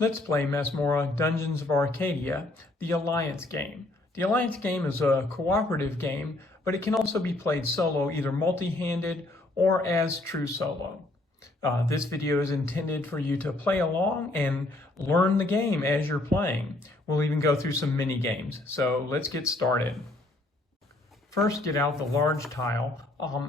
Let's play Masmorra Dungeons of Arcadia, the Alliance game. The Alliance game is a cooperative game, but it can also be played solo, either multi-handed or as true solo. This video is intended for you to play along and learn the game as you're playing. We'll even go through some mini games. So let's get started. First, get out the large tile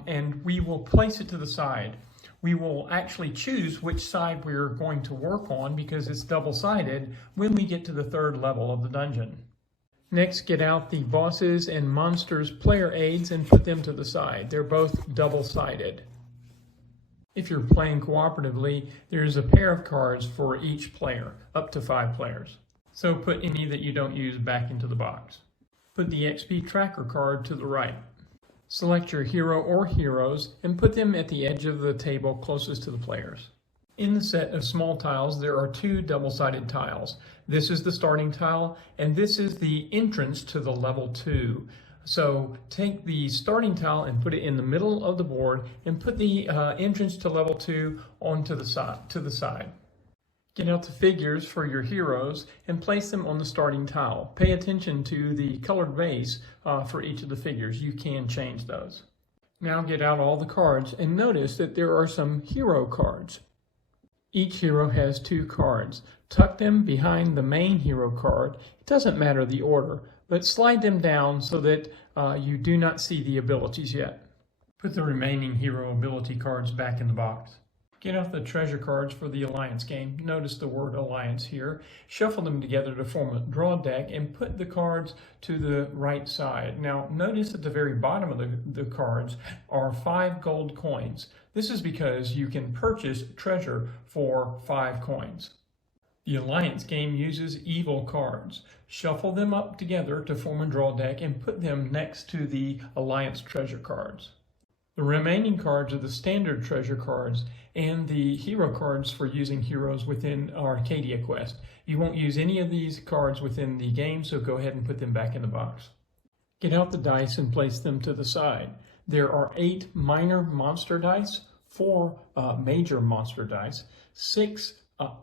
and we will place it to the side. We will actually choose which side we're going to work on because it's double-sided when we get to the third level of the dungeon. Next, get out the bosses and monsters player aids and put them to the side. They're both double-sided. If you're playing cooperatively, there's a pair of cards for each player, up to 5 players. So put any that you don't use back into the box. Put the XP tracker card to the right. Select your hero or heroes and put them at the edge of the table closest to the players. In the set of small tiles, there are 2 double-sided tiles. This is the starting tile, and this is the entrance to the level 2. So take the starting tile and put it in the middle of the board and put the entrance to level 2 onto the side. Get out the figures for your heroes and place them on the starting tile. Pay attention to the colored base for each of the figures. You can change those. Now get out all the cards and notice that there are some hero cards. Each hero has 2 cards. Tuck them behind the main hero card. It doesn't matter the order, but slide them down so that you do not see the abilities yet. Put the remaining hero ability cards back in the box. Get out the treasure cards for the Alliance game. Notice the word Alliance here. Shuffle them together to form a draw deck and put the cards to the right side. Now notice at the very bottom of the cards are 5 gold coins. This is because you can purchase treasure for 5 coins. The Alliance game uses evil cards. Shuffle them up together to form a draw deck and put them next to the Alliance treasure cards. The remaining cards are the standard treasure cards and the hero cards for using heroes within Arcadia Quest. You won't use any of these cards within the game, so go ahead and put them back in the box. Get out the dice and place them to the side. There are 8 minor monster dice, 4 major monster dice, 6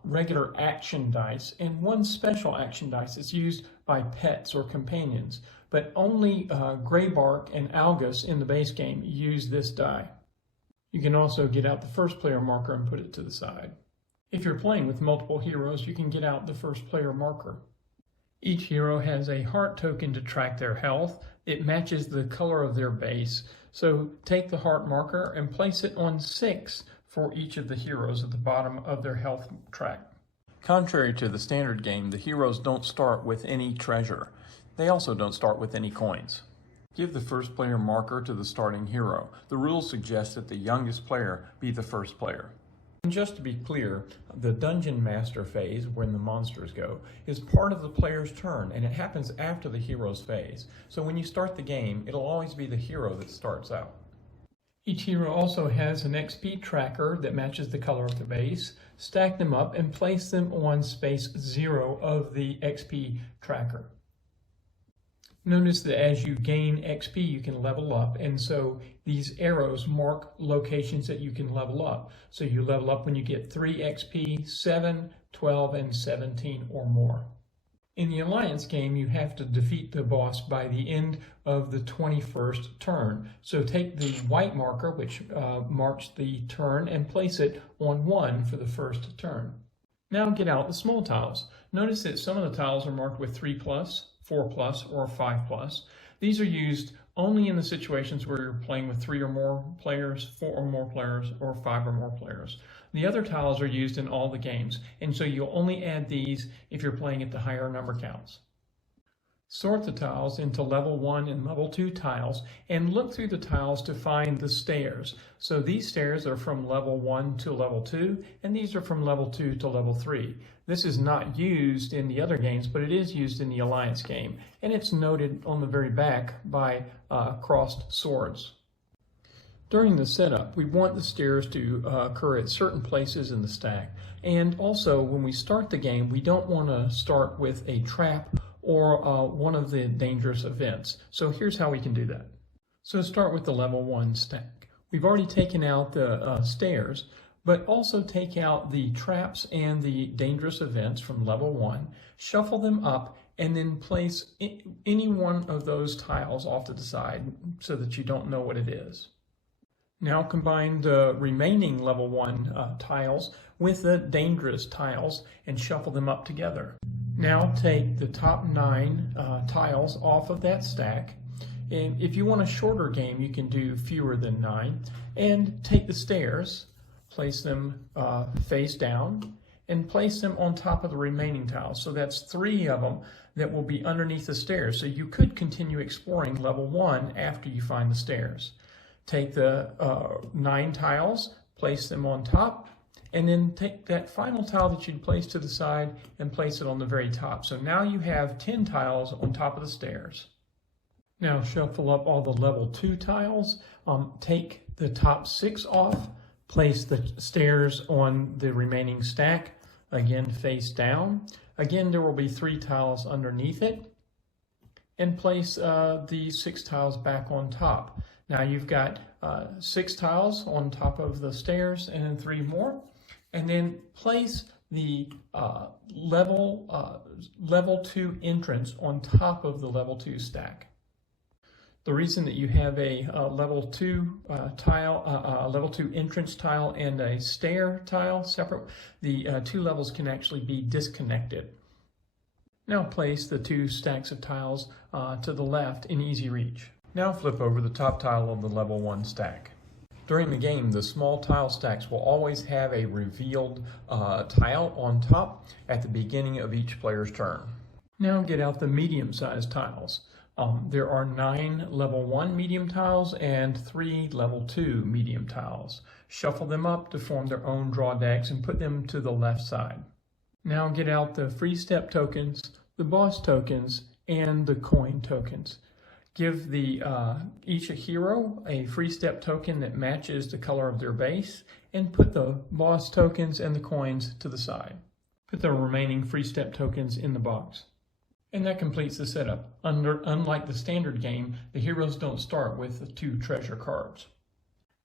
regular action dice, and 1 special action dice that's used by pets or companions. But only Greybark and Algus in the base game use this die. You can also get out the first player marker and put it to the side. If you're playing with multiple heroes, you can get out the first player marker. Each hero has a heart token to track their health. It matches the color of their base. So take the heart marker and place it on 6 for each of the heroes at the bottom of their health track. Contrary to the standard game, the heroes don't start with any treasure. They also don't start with any coins. Give the first player marker to the starting hero. The rules suggest that the youngest player be the first player. And just to be clear, the Dungeon Master phase, when the monsters go, is part of the player's turn, and it happens after the hero's phase. So when you start the game, it'll always be the hero that starts out. Each hero also has an XP tracker that matches the color of the base. Stack them up and place them on space 0 of the XP tracker. Notice that as you gain XP, you can level up, and so these arrows mark locations that you can level up. So you level up when you get 3 XP, 7, 12, and 17 or more. In the Alliance game, you have to defeat the boss by the end of the 21st turn. So take the white marker, which marks the turn, and place it on 1 for the first turn. Now get out the small tiles. Notice that some of the tiles are marked with 3+, 4+, or 5+. These are used only in the situations where you're playing with 3 or more players, 4 or more players, or 5 or more players. The other tiles are used in all the games, and so you'll only add these if you're playing at the higher number counts. Sort the tiles into level 1 and level 2 tiles and look through the tiles to find the stairs. So these stairs are from level 1 to level 2, and these are from level 2 to level 3. This is not used in the other games, but it is used in the Alliance game, and it's noted on the very back by crossed swords. During the setup, we want the stairs to occur at certain places in the stack, and also when we start the game, we don't want to start with a trap or one of the dangerous events. So here's how we can do that. So start with the level 1 stack. We've already taken out the stairs, But also take out the traps and the dangerous events from level 1, shuffle them up, and then place any one of those tiles off to the side so that you don't know what it is. Now combine the remaining level 1 tiles with the dangerous tiles and shuffle them up together. Now take the top 9 tiles off of that stack. And if you want a shorter game, you can do fewer than 9. And take the stairs, place them face down, and place them on top of the remaining tiles. So that's 3 of them that will be underneath the stairs. So you could continue exploring level 1 after you find the stairs. Take the 9 tiles, place them on top, and then take that final tile that you'd placed to the side and place it on the very top. So now you have 10 tiles on top of the stairs. Now shuffle up all the level 2 tiles, take the top 6 off, place the stairs on the remaining stack, again face down. Again, there will be 3 tiles underneath it, and place the 6 tiles back on top. Now you've got 6 tiles on top of the stairs and then 3 more. And then place the level 2 entrance on top of the level 2 stack. The reason that you have a level 2 tile, level 2 entrance tile and a stair tile separate, the 2 levels can actually be disconnected. Now place the 2 stacks of tiles to the left in easy reach. Now flip over the top tile of the level 1 stack. During the game, the small tile stacks will always have a revealed tile on top at the beginning of each player's turn. Now get out the medium-sized tiles. There are 9 level 1 medium tiles and 3 level 2 medium tiles. Shuffle them up to form their own draw decks and put them to the left side. Now get out the free step tokens, the boss tokens, and the coin tokens. Give each a hero a free step token that matches the color of their base, and put the boss tokens and the coins to the side. Put the remaining free step tokens in the box. And that completes the setup. Unlike the standard game, the heroes don't start with the 2 treasure cards.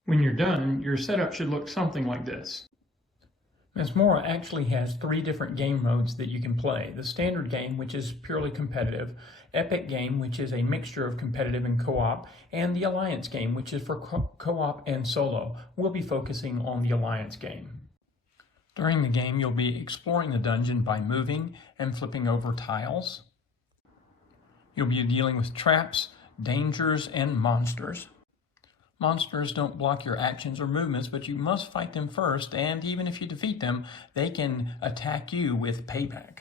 When you're done, your setup should look something like this. Masmorra actually has 3 different game modes that you can play. The standard game, which is purely competitive, epic game, which is a mixture of competitive and co-op, and the alliance game, which is for co-op and solo. We'll be focusing on the alliance game. During the game, you'll be exploring the dungeon by moving and flipping over tiles. You'll be dealing with traps, dangers, and monsters. Monsters don't block your actions or movements, but you must fight them first, and even if you defeat them, they can attack you with payback.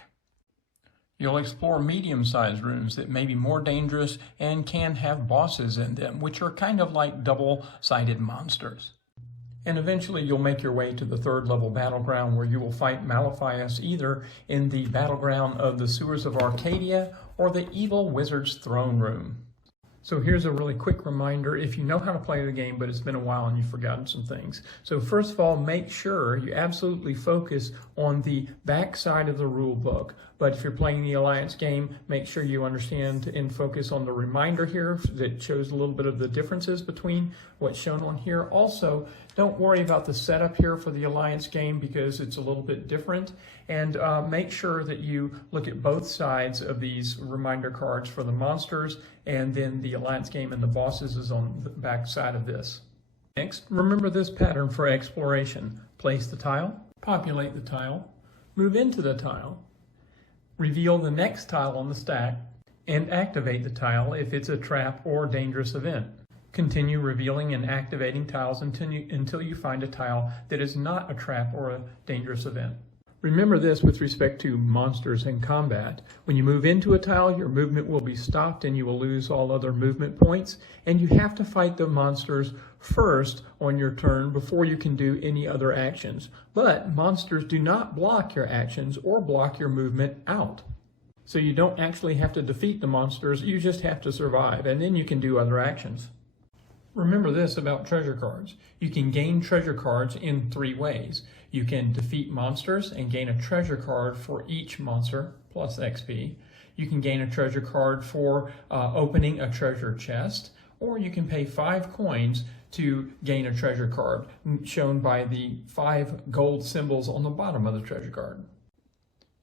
You'll explore medium-sized rooms that may be more dangerous and can have bosses in them, which are kind of like double-sided monsters. And eventually you'll make your way to the 3rd level battleground, where you will fight Malefius either in the battleground of the sewers of Arcadia or the evil wizard's throne room. So here's a really quick reminder if you know how to play the game, but it's been a while and you've forgotten some things. So first of all, make sure you absolutely focus on the back side of the rule book. But if you're playing the Alliance game, make sure you understand and focus on the reminder here that shows a little bit of the differences between what's shown on here. Also, don't worry about the setup here for the Alliance game because it's a little bit different. And make sure that you look at both sides of these reminder cards for the monsters, and then the Alliance game and the bosses is on the back side of this. Next, remember this pattern for exploration. Place the tile, populate the tile, move into the tile, reveal the next tile on the stack, and activate the tile if it's a trap or dangerous event. Continue revealing and activating tiles until you find a tile that is not a trap or a dangerous event. Remember this with respect to monsters in combat. When you move into a tile, your movement will be stopped and you will lose all other movement points, and you have to fight the monsters first on your turn before you can do any other actions. But monsters do not block your actions or block your movement out. So you don't actually have to defeat the monsters, you just have to survive, and then you can do other actions. Remember this about treasure cards. You can gain treasure cards in 3 ways. You can defeat monsters and gain a treasure card for each monster plus XP. You can gain a treasure card for opening a treasure chest, or you can pay 5 coins to gain a treasure card, shown by the 5 gold symbols on the bottom of the treasure card.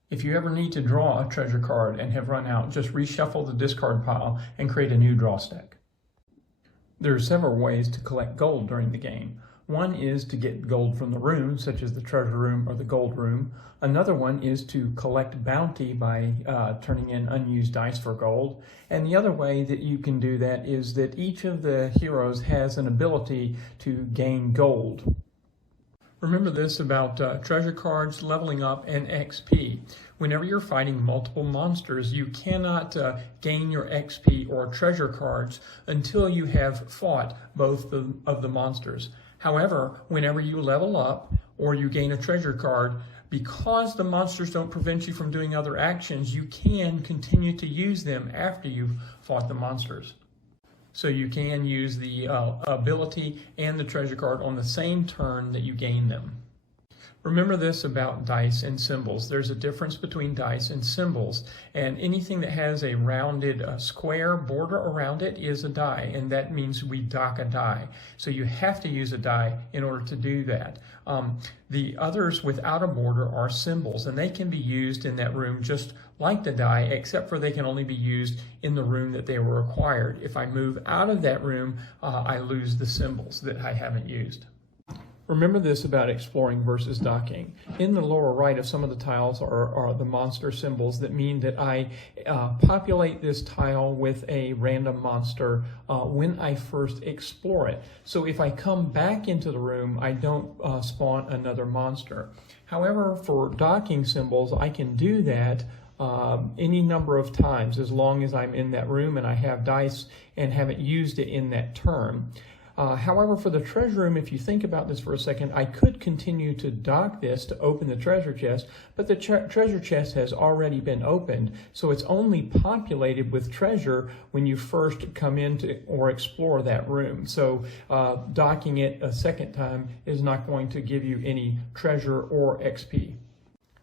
If you ever need to draw a treasure card and have run out, just reshuffle the discard pile and create a new draw stack. There are several ways to collect gold during the game. One is to get gold from the room, such as the treasure room or the gold room. Another one is to collect bounty by turning in unused dice for gold. And the other way that you can do that is that each of the heroes has an ability to gain gold. Remember this about treasure cards, leveling up, and XP. Whenever you're fighting multiple monsters, you cannot gain your XP or treasure cards until you have fought both of the monsters. However, whenever you level up or you gain a treasure card, because the monsters don't prevent you from doing other actions, you can continue to use them after you've fought the monsters. So you can use the ability and the treasure card on the same turn that you gain them. Remember this about dice and symbols. There's a difference between dice and symbols, and anything that has a rounded square border around it is a die, and that means we dock a die. So you have to use a die in order to do that. The others without a border are symbols, and they can be used in that room just like the die, except for they can only be used in the room that they were acquired. If I move out of that room, I lose the symbols that I haven't used. Remember this about exploring versus docking. In the lower right of some of the tiles are the monster symbols that mean that I populate this tile with a random monster when I first explore it. So if I come back into the room, I don't spawn another monster. However, for docking symbols, I can do that any number of times as long as I'm in that room and I have dice and haven't used it in that turn. However, for the treasure room, if you think about this for a second, I could continue to dock this to open the treasure chest, but the treasure chest has already been opened, so it's only populated with treasure when you first come into or explore that room. So docking it a second time is not going to give you any treasure or XP.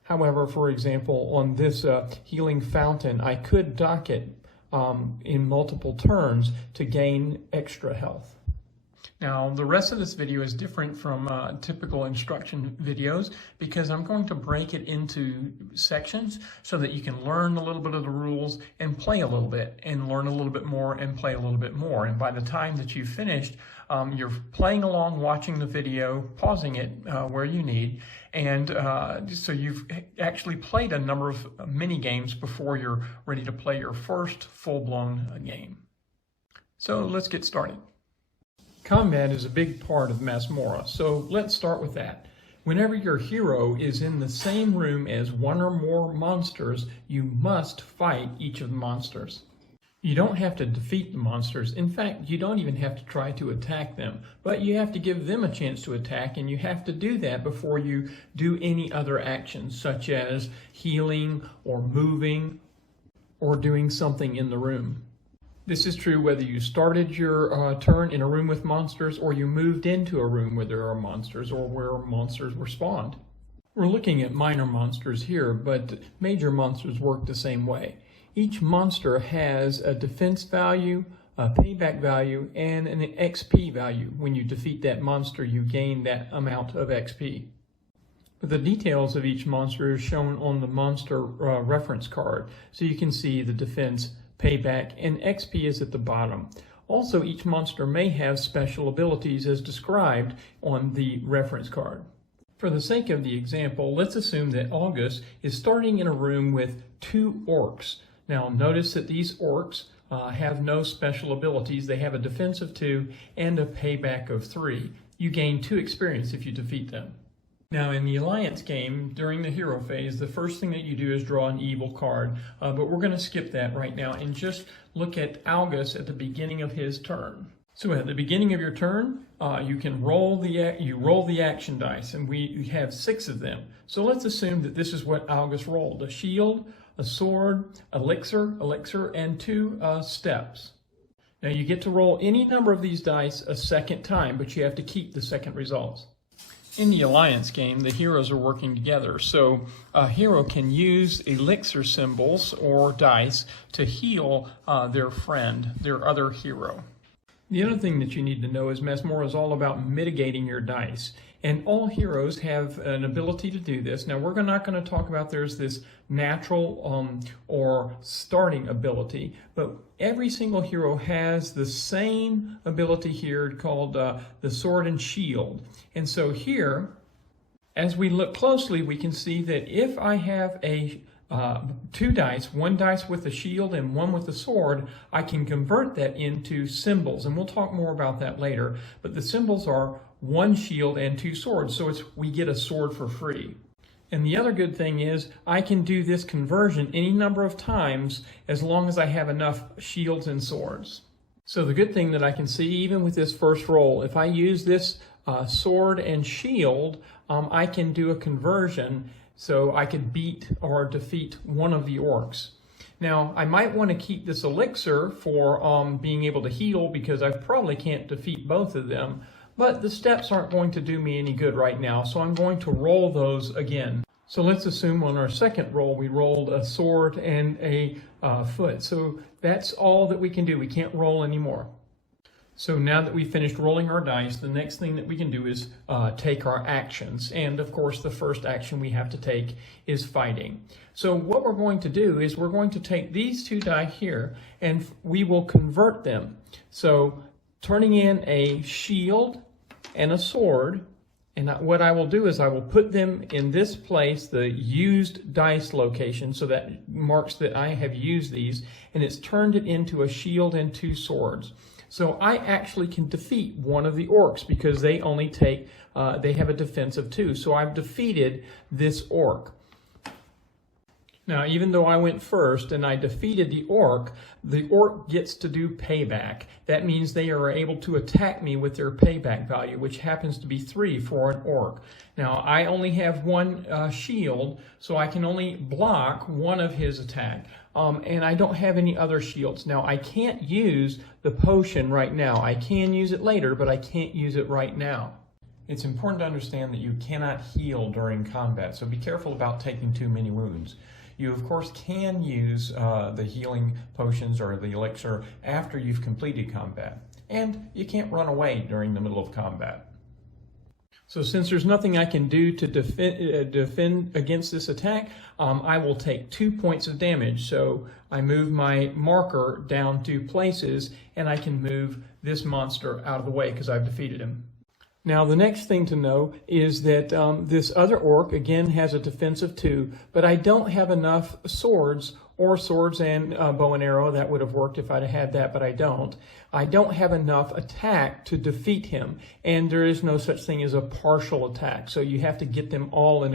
However, for example, on this healing fountain, I could dock it in multiple turns to gain extra health. Now, the rest of this video is different from typical instruction videos because I'm going to break it into sections so that you can learn a little bit of the rules and play a little bit and learn a little bit more and play a little bit more. And by the time that you've finished, you're playing along, watching the video, pausing it where you need, and so you've actually played a number of mini games before you're ready to play your first full-blown game. So let's get started. Combat is a big part of Masmorra, so let's start with that. Whenever your hero is in the same room as one or more monsters, you must fight each of the monsters. You don't have to defeat the monsters. In fact, you don't even have to try to attack them, but you have to give them a chance to attack, and you have to do that before you do any other actions, such as healing or moving or doing something in the room. This is true whether you started your turn in a room with monsters or you moved into a room where there are monsters or where monsters were spawned. We're looking at minor monsters here, but major monsters work the same way. Each monster has a defense value, a payback value, and an XP value. When you defeat that monster, you gain that amount of XP. The details of each monster is shown on the monster reference card, so you can see the defense, payback, and XP is at the bottom. Also, each monster may have special abilities as described on the reference card. For the sake of the example, let's assume that August is starting in a room with 2 orcs. Now notice that these orcs have no special abilities. They have a defense of 2 and a payback of 3. You gain 2 experience if you defeat them. Now in the Alliance game, during the hero phase, the first thing that you do is draw an evil card, but we're going to skip that right now and just look at August at the beginning of his turn. So at the beginning of your turn, you can roll the action dice, and we have 6 of them. So let's assume that this is what August rolled: a shield, a sword, elixir, and 2 steps. Now you get to roll any number of these dice a second time, but you have to keep the second results. In the Alliance game, the heroes are working together, so a hero can use elixir symbols or dice to heal their friend, their other hero. The other thing that you need to know is Masmorra is all about mitigating your dice. And all heroes have an ability to do this. Now, we're not going to talk about there's this natural or starting ability, but every single hero has the same ability here called the sword and shield. And so here, as we look closely, we can see that if I have two dice, one dice with a shield and one with a sword, I can convert that into symbols, and we'll talk more about that later. But the symbols are one shield and two swords, so we get a sword for free. And the other good thing is I can do this conversion any number of times as long as I have enough shields and swords. So the good thing that I can see, even with this first roll, if I use this sword and shield, I can do a conversion. So I could beat or defeat one of the orcs. Now, I might want to keep this elixir for being able to heal, because I probably can't defeat both of them. But the steps aren't going to do me any good right now, so I'm going to roll those again. So let's assume on our second roll we rolled a sword and a foot. So that's all that we can do. We can't roll anymore. So now that we've finished rolling our dice, the next thing that we can do is take our actions. And of course, the first action we have to take is fighting. So what we're going to do is we're going to take these two die here and we will convert them. So turning in a shield and a sword, and what I will do is I will put them in this place, the used dice location, so that marks that I have used these, and it's turned it into a shield and two swords. So I actually can defeat one of the orcs because they only take, they have a defense of 2. So I've defeated this orc. Now, even though I went first and I defeated the orc gets to do payback. That means they are able to attack me with their payback value, which happens to be 3 for an orc. Now, I only have one shield, so I can only block one of his attack. And I don't have any other shields. Now, I can't use the potion right now. I can use it later, but I can't use it right now. It's important to understand that you cannot heal during combat, so be careful about taking too many wounds. You, of course, can use the healing potions or the elixir after you've completed combat. And you can't run away during the middle of combat. So since there's nothing I can do to defend against this attack, I will take 2 points of damage. So I move my marker down 2 places, and I can move this monster out of the way because I've defeated him. Now, the next thing to know is that this other orc, again, has a defense of 2, but I don't have enough swords or swords and bow and arrow. That would have worked if I'd had that, but I don't. I don't have enough attack to defeat him, and there is no such thing as a partial attack, so you have to get them all in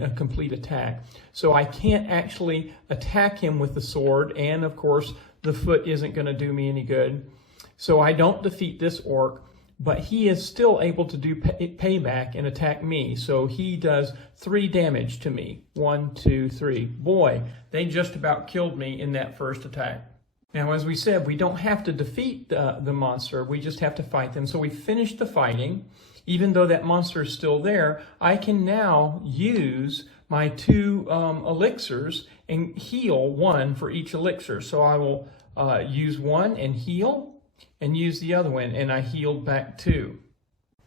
a complete attack. So I can't actually attack him with the sword, and of course, the foot isn't going to do me any good. So I don't defeat this orc, but he is still able to do payback and attack me. So he does 3 damage to me. 1, 2, 3. Boy, they just about killed me in that first attack. Now, as we said, we don't have to defeat the monster. We just have to fight them. So we finished the fighting. Even though that monster is still there, I can now use my 2 elixirs and heal 1 for each elixir. So I will use 1 and heal, and use the other one, and I healed back 2.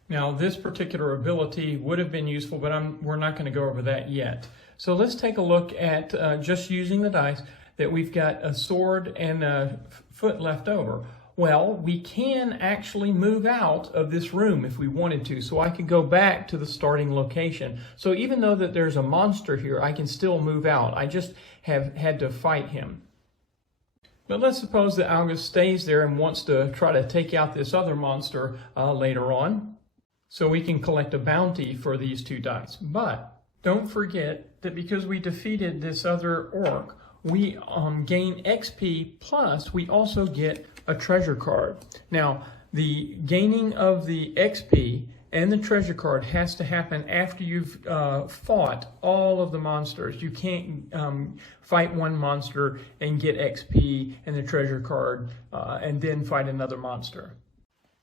Now, this particular ability would have been useful, but we're not going to go over that yet. So let's take a look at just using the dice, that we've got a sword and a foot left over. Well, we can actually move out of this room if we wanted to, so I could go back to the starting location. So even though that there's a monster here, I can still move out. I just have had to fight him. But let's suppose that August stays there and wants to try to take out this other monster later on. So we can collect a bounty for these 2 dice. But don't forget that because we defeated this other orc, we gain XP, plus we also get a treasure card. Now, the gaining of the XP and the treasure card has to happen after you've fought all of the monsters. You can't fight one monster and get XP and the treasure card and then fight another monster.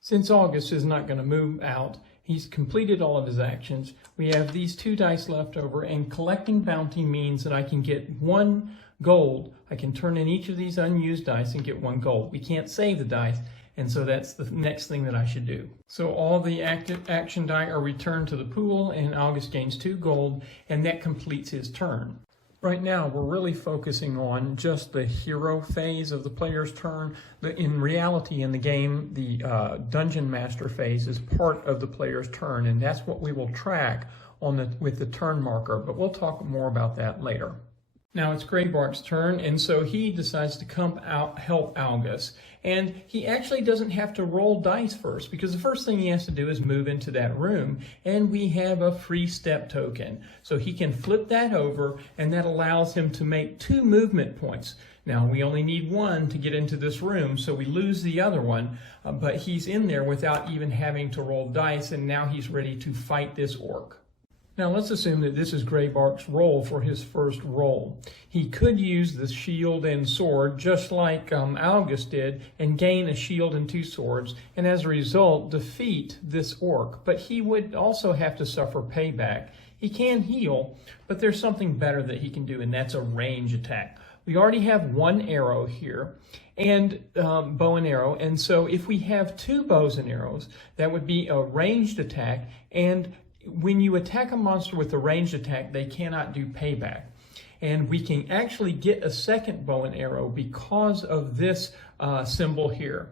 Since August is not going to move out, he's completed all of his actions. We have these 2 dice left over, and collecting bounty means that I can get 1 gold. I can turn in each of these unused dice and get 1 gold. We can't save the dice, and so that's the next thing that I should do. So all the action die are returned to the pool, and August gains 2 gold, and that completes his turn. Right now, we're really focusing on just the hero phase of the player's turn. In reality, in the game, the Dungeon Master phase is part of the player's turn, and that's what we will track with the turn marker, but we'll talk more about that later. Now it's Greybark's turn, and so he decides to come out help Algus. And he actually doesn't have to roll dice first, because the first thing he has to do is move into that room, and we have a free step token. So he can flip that over, and that allows him to make 2 movement points. Now we only need 1 to get into this room, so we lose the other one, but he's in there without even having to roll dice, and now he's ready to fight this orc. Now let's assume that this is Greybark's roll for his first roll. He could use the shield and sword just like Algus did and gain a shield and 2 swords, and as a result defeat this orc, but he would also have to suffer payback. He can heal, but there's something better that he can do, and that's a range attack. We already have 1 arrow here, and bow and arrow, and so if we have 2 bows and arrows, that would be a ranged attack, and when you attack a monster with a ranged attack, they cannot do payback. And we can actually get a second bow and arrow because of this symbol here.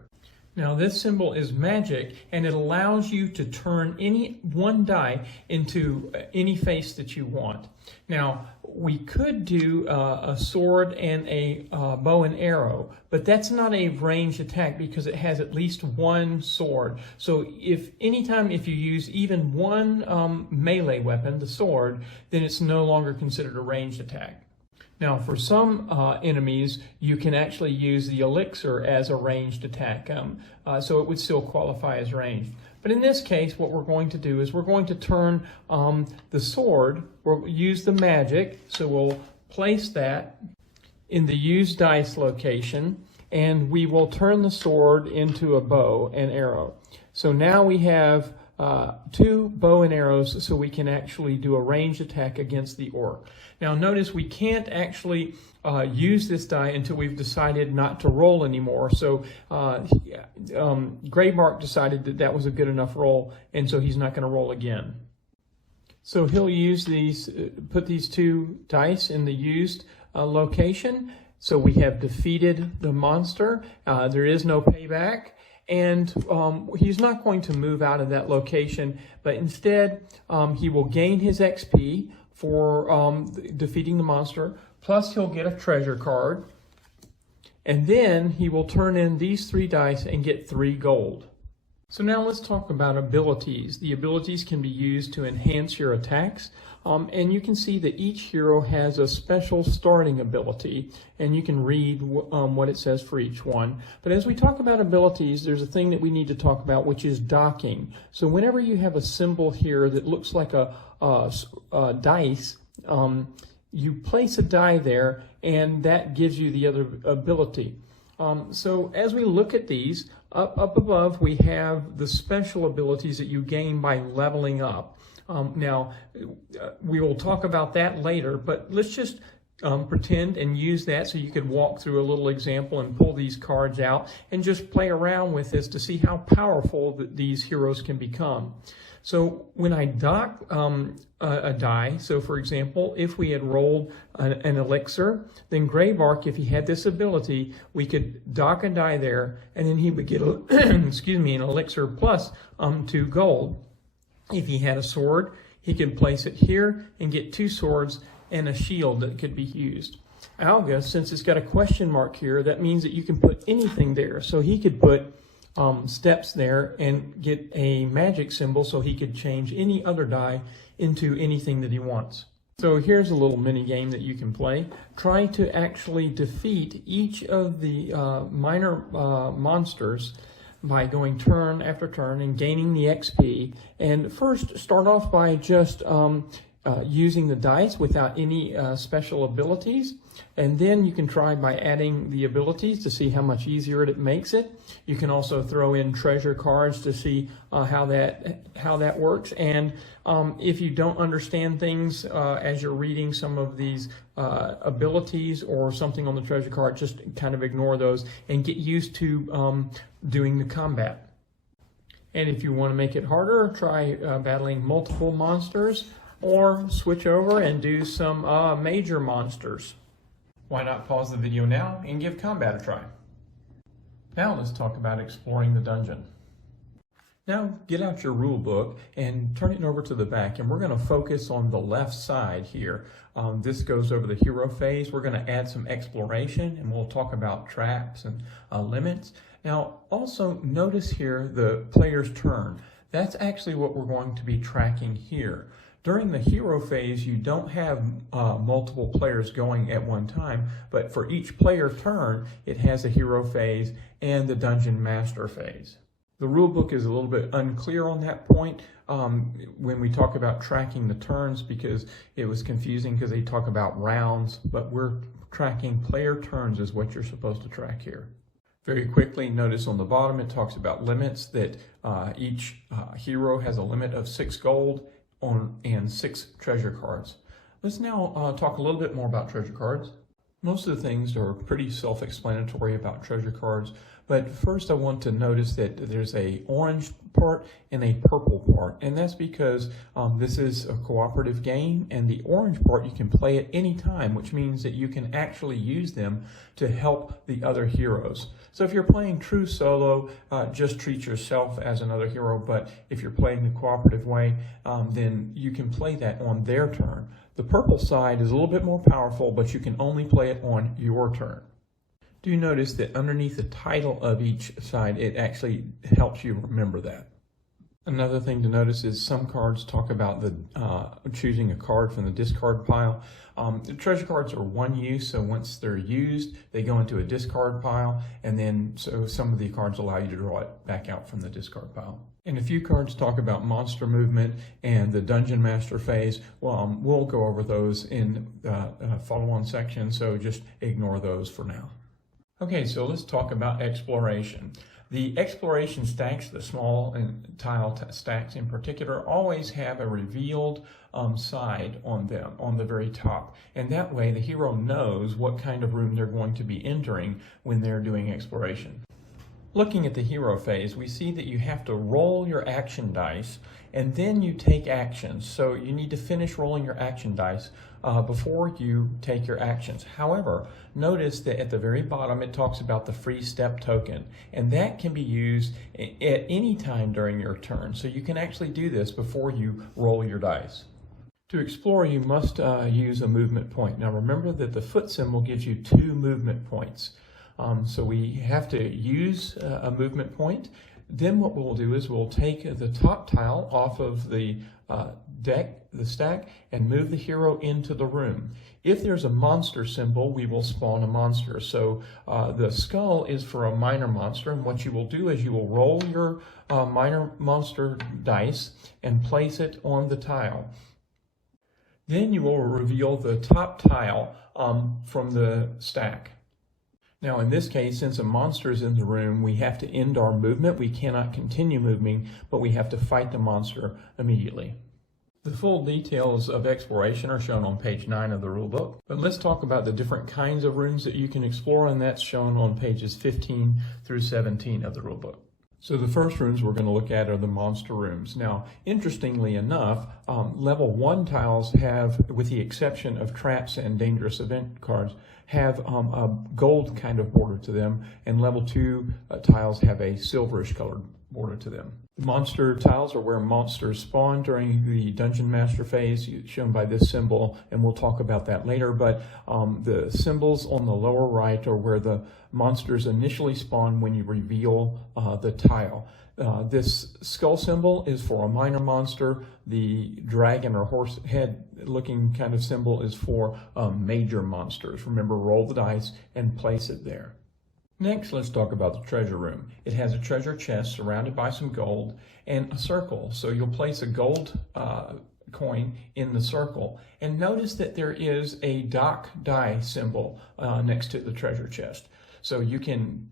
Now this symbol is magic, and it allows you to turn any 1 die into any face that you want. Now we could do a sword and a bow and arrow, but that's not a ranged attack because it has at least 1 sword. So if you use even 1 melee weapon, the sword, then it's no longer considered a ranged attack. Now, for some enemies, you can actually use the elixir as a ranged attack, so it would still qualify as ranged. But in this case, what we're going to do is we're going to turn the sword, we'll use the magic, so we'll place that in the use dice location, and we will turn the sword into a bow and arrow. So now we have 2 bow and arrows, so we can actually do a ranged attack against the orc. Now notice we can't actually use this die until we've decided not to roll anymore. So Greybark decided that that was a good enough roll, and so he's not going to roll again. So he'll use these, put these 2 dice in the used location. So we have defeated the monster. There is no payback. And he's not going to move out of that location, but instead he will gain his XP for defeating the monster, plus he'll get a treasure card, and then he will turn in these 3 dice and get 3 gold. So now let's talk about abilities. The abilities can be used to enhance your attacks, and you can see that each hero has a special starting ability, and you can read what it says for each one. But as we talk about abilities, there's a thing that we need to talk about, which is docking. So whenever you have a symbol here that looks like a dice, you place a die there, and that gives you the other ability. So as we look at these, up above we have the special abilities that you gain by leveling up. Now, we will talk about that later, but let's just pretend and use that so you could walk through a little example and pull these cards out and just play around with this to see how powerful these heroes can become. So when I dock a die, so for example, if we had rolled an elixir, then Greybark, if he had this ability, we could dock a die there, and then he would get excuse me, an elixir plus 2 gold. If he had a sword, he could place it here and get 2 swords and a shield that could be used. Algus, since it's got a question mark here, that means that you can put anything there. So he could put steps there and get a magic symbol so he could change any other die into anything that he wants. So here's a little mini game that you can play. Try to actually defeat each of the minor monsters by going turn after turn and gaining the XP. And first start off by just using the dice without any special abilities. And then you can try by adding the abilities to see how much easier it makes it. You can also throw in treasure cards to see how that works. And if you don't understand things as you're reading some of these abilities or something on the treasure card, just kind of ignore those and get used to doing the combat. And if you want to make it harder, try battling multiple monsters, or switch over and do some major monsters. Why not pause the video now and give combat a try? Now let's talk about exploring the dungeon. Now get out your rule book and turn it over to the back, and we're going to focus on the left side here. This goes over the hero phase. We're going to add some exploration, and we'll talk about traps and limits. Now also notice here the player's turn. That's actually what we're going to be tracking here. During the hero phase, you don't have multiple players going at one time, but for each player turn, it has a hero phase and the dungeon master phase. The rule book is a little bit unclear on that point when we talk about tracking the turns, because it was confusing because they talk about rounds, but we're tracking player turns is what you're supposed to track here. Very quickly, notice on the bottom it talks about limits, that each hero has a limit of 6 gold and 6 treasure cards. Let's now talk a little bit more about treasure cards. Most of the things are pretty self-explanatory about treasure cards, but first I want to notice that there's a orange part and a purple part, and that's because this is a cooperative game, and the orange part you can play at any time, which means that you can actually use them to help the other heroes. So if you're playing true solo, just treat yourself as another hero, but if you're playing the cooperative way, then you can play that on their turn. The purple side is a little bit more powerful, but you can only play it on your turn. Do you notice that underneath the title of each side, it actually helps you remember that? Another thing to notice is some cards talk about the choosing a card from the discard pile. The treasure cards are one use, so once they're used, they go into a discard pile, and then so some of the cards allow you to draw it back out from the discard pile. And a few cards talk about monster movement and the dungeon master phase. Well, we'll go over those in the follow-on section, so just ignore those for now. Okay, so let's talk about exploration. The exploration stacks, the small and tile stacks in particular, always have a revealed side on them, on the very top. And that way the hero knows what kind of room they're going to be entering when they're doing exploration. Looking at the hero phase, we see that you have to roll your action dice and then you take actions. So you need to finish rolling your action dice before you take your actions. However, notice that at the very bottom it talks about the free step token, and that can be used at any time during your turn. So you can actually do this before you roll your dice. To explore, you must use a movement point. Now remember that the foot symbol gives you 2 movement points. So we have to use a movement point. Then what we'll do is we'll take the top tile off of the stack, and move the hero into the room. If there's a monster symbol, we will spawn a monster. So the skull is for a minor monster, and what you will do is you will roll your minor monster dice and place it on the tile. Then you will reveal the top tile from the stack. Now in this case, since a monster is in the room, we have to end our movement. We cannot continue moving, but we have to fight the monster immediately. The full details of exploration are shown on page 9 of the rulebook. But let's talk about the different kinds of rooms that you can explore, and that's shown on pages 15 through 17 of the rulebook. So the first rooms we're going to look at are the monster rooms. Now, interestingly enough, level 1 tiles have, with the exception of traps and dangerous event cards, have a gold kind of border to them, and level 2 tiles have a silverish colored border to them. The monster tiles are where monsters spawn during the Dungeon Master phase, shown by this symbol, and we'll talk about that later, but the symbols on the lower right are where the monsters initially spawn when you reveal the tile. This skull symbol is for a minor monster. The dragon or horse head looking kind of symbol is for major monsters. Remember, roll the dice and place it there. Next, let's talk about the treasure room. It has a treasure chest surrounded by some gold and a circle. So you'll place a gold coin in the circle. And notice that there is a dock die symbol next to the treasure chest. So you can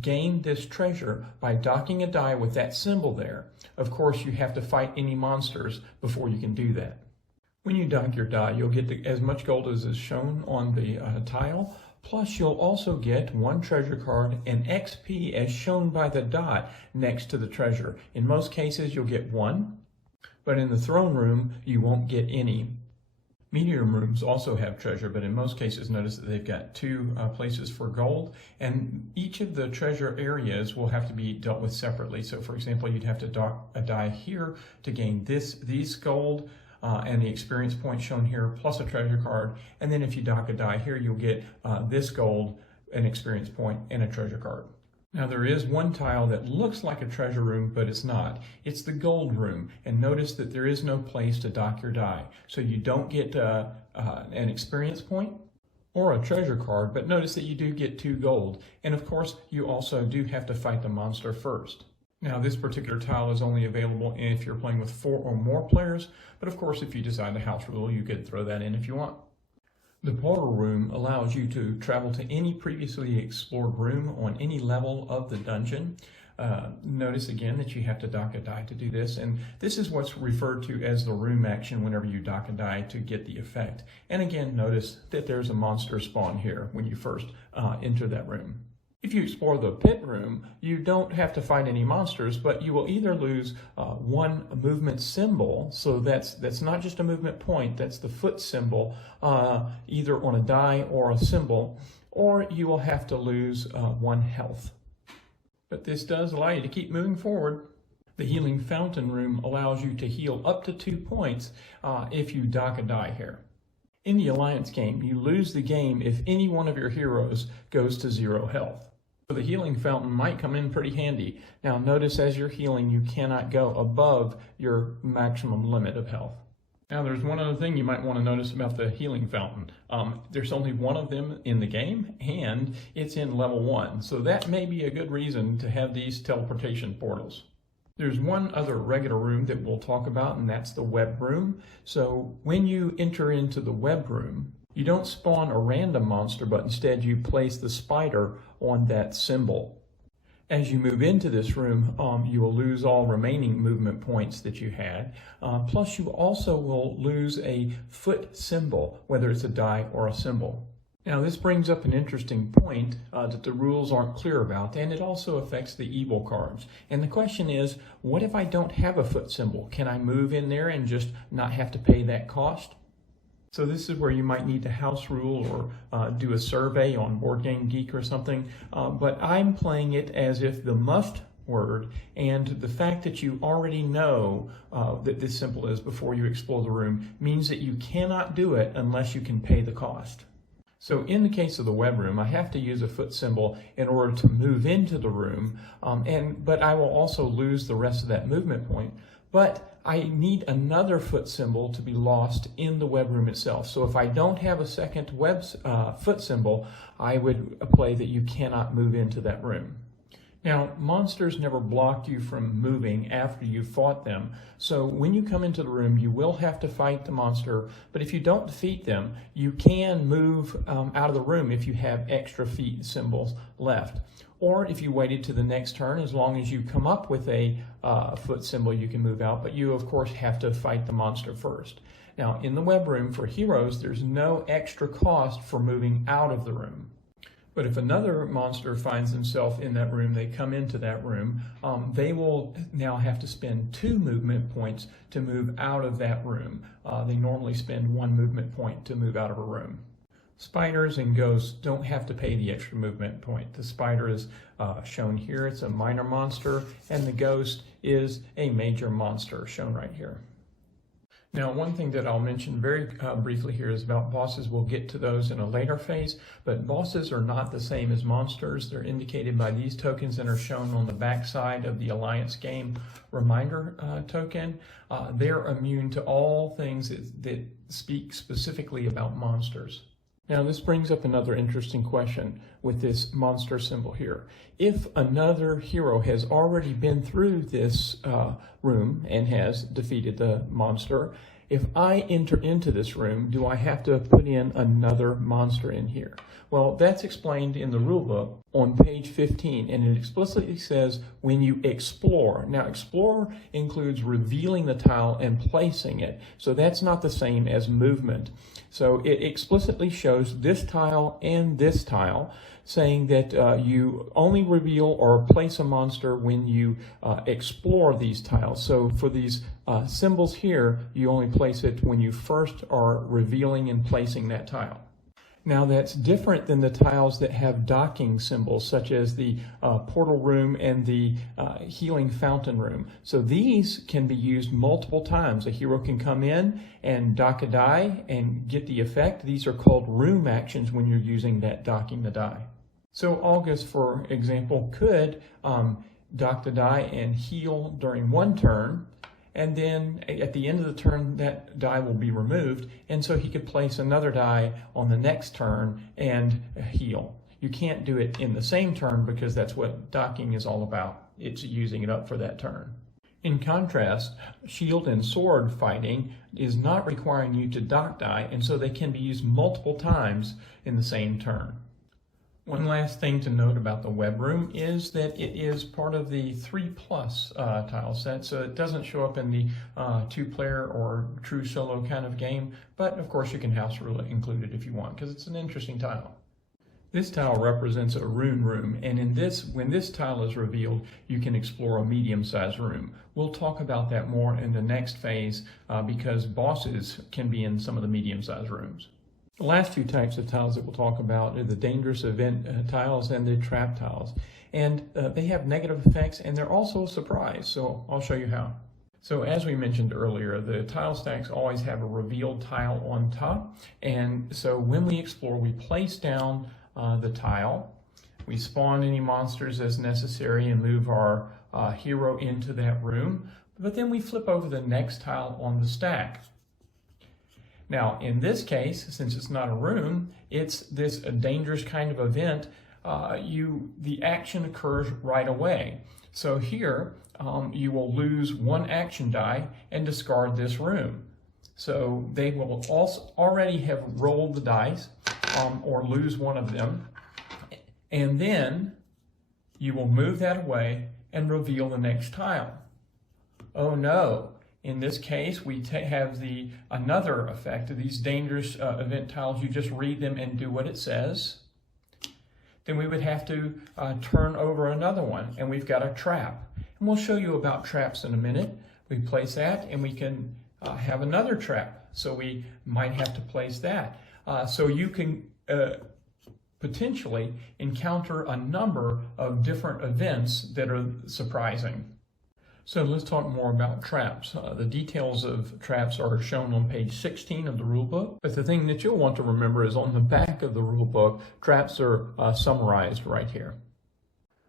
gain this treasure by docking a die with that symbol there. Of course, you have to fight any monsters before you can do that. When you dock your die, you'll get as much gold as is shown on the tile, plus you'll also get 1 treasure card and XP as shown by the dot next to the treasure. In most cases, you'll get 1, but in the throne room, you won't get any. Medium rooms also have treasure, but in most cases, notice that they've got 2 places for gold, and each of the treasure areas will have to be dealt with separately. So for example, you'd have to dock a die here to gain these gold, and the experience point shown here, plus a treasure card. And then if you dock a die here, you'll get this gold, an experience point, and a treasure card. Now there is one tile that looks like a treasure room, but it's not. It's the gold room. And notice that there is no place to dock your die. So you don't get an experience point or a treasure card, but notice that you do get 2 gold. And of course, you also do have to fight the monster first. Now this particular tile is only available if you're playing with 4 or more players, but of course if you decide to house rule, you could throw that in if you want. The portal room allows you to travel to any previously explored room on any level of the dungeon. Notice again that you have to dock a die to do this, and this is what's referred to as the room action whenever you dock a die to get the effect. And again, notice that there's a monster spawn here when you first enter that room. If you explore the pit room, you don't have to fight any monsters, but you will either lose 1 movement symbol, so that's not just a movement point, that's the foot symbol, either on a die or a symbol, or you will have to lose 1 health. But this does allow you to keep moving forward. The healing fountain room allows you to heal up to 2 points if you dock a die here. In the Alliance game, you lose the game if any one of your heroes goes to 0 health. So the healing fountain might come in pretty handy. Now notice as you're healing, you cannot go above your maximum limit of health. Now there's one other thing you might want to notice about the healing fountain. There's only 1 of them in the game, and it's in level 1. So that may be a good reason to have these teleportation portals. There's one other regular room that we'll talk about, and that's the web room. So when you enter into the web room, you don't spawn a random monster, but instead you place the spider on that symbol. As you move into this room, you will lose all remaining movement points that you had. Plus you also will lose a foot symbol, whether it's a die or a symbol. Now this brings up an interesting point that the rules aren't clear about, and it also affects the evil cards. And the question is, what if I don't have a foot symbol? Can I move in there and just not have to pay that cost? So this is where you might need to house rule or do a survey on Board Game Geek or something. But I'm playing it as if the must word and the fact that you already know that this symbol is before you explore the room means that you cannot do it unless you can pay the cost. So in the case of the web room, I have to use a foot symbol in order to move into the room, but I will also lose the rest of that movement point. But I need another foot symbol to be lost in the web room itself. So if I don't have a second foot symbol, I would play that you cannot move into that room. Now, monsters never block you from moving after you've fought them. So when you come into the room, you will have to fight the monster, but if you don't defeat them, you can move out of the room if you have extra feet symbols left. Or if you waited to the next turn, as long as you come up with a foot symbol, you can move out, but you of course have to fight the monster first. Now, in the web room for heroes, there's no extra cost for moving out of the room. But if another monster finds themselves in that room, they come into that room, they will now have to spend 2 movement points to move out of that room. They normally spend 1 movement point to move out of a room. Spiders and ghosts don't have to pay the extra movement point. The spider is shown here, it's a minor monster, and the ghost is a major monster, shown right here. Now, one thing that I'll mention very briefly here is about bosses. We'll get to those in a later phase, but bosses are not the same as monsters. They're indicated by these tokens that are shown on the back side of the Alliance game reminder token. They're immune to all things that speak specifically about monsters. Now, this brings up another interesting question with this monster symbol here. If another hero has already been through this room and has defeated the monster, If I enter into this room, do I have to put in another monster in here? Well, that's explained in the rule book on page 15, and it explicitly says when you explore. Now, explore includes revealing the tile and placing it, so that's not the same as movement. So it explicitly shows this tile and this tile, saying that you only reveal or place a monster when you explore these tiles. So for these symbols here, you only place it when you first are revealing and placing that tile. Now that's different than the tiles that have docking symbols, such as the portal room and the healing fountain room. So these can be used multiple times. A hero can come in and dock a die and get the effect. These are called room actions when you're using that docking the die. So August, for example, could dock the die and heal during one turn, and then at the end of the turn that die will be removed, and so he could place another die on the next turn and heal. You can't do it in the same turn because that's what docking is all about. It's using it up for that turn. In contrast, shield and sword fighting is not requiring you to dock die, and so they can be used multiple times in the same turn. One last thing to note about the web room is that it is part of the 3+ tile set, so it doesn't show up in the 2-player or true solo kind of game, but of course you can house rule it included if you want, because it's an interesting tile. This tile represents a rune room, and when this tile is revealed, you can explore a medium-sized room. We'll talk about that more in the next phase because bosses can be in some of the medium-sized rooms. The last two types of tiles that we'll talk about are the dangerous event tiles and the trap tiles. And they have negative effects, and they're also a surprise, so I'll show you how. So as we mentioned earlier, the tile stacks always have a revealed tile on top, and so when we explore, we place down the tile, we spawn any monsters as necessary and move our hero into that room, but then we flip over the next tile on the stack. Now, in this case, since it's not a room, it's this dangerous kind of event, the action occurs right away. So here, you will lose one action die and discard this room. So they will also already have rolled the dice or lose one of them, and then you will move that away and reveal the next tile. Oh no! In this case, we have another effect of these dangerous event tiles. You just read them and do what it says. Then we would have to turn over another one, and we've got a trap. And we'll show you about traps in a minute. We place that, and we can have another trap. So we might have to place that. So you can potentially encounter a number of different events that are surprising. So let's talk more about traps. The details of traps are shown on page 16 of the rulebook, but the thing that you'll want to remember is on the back of the rulebook, traps are summarized right here.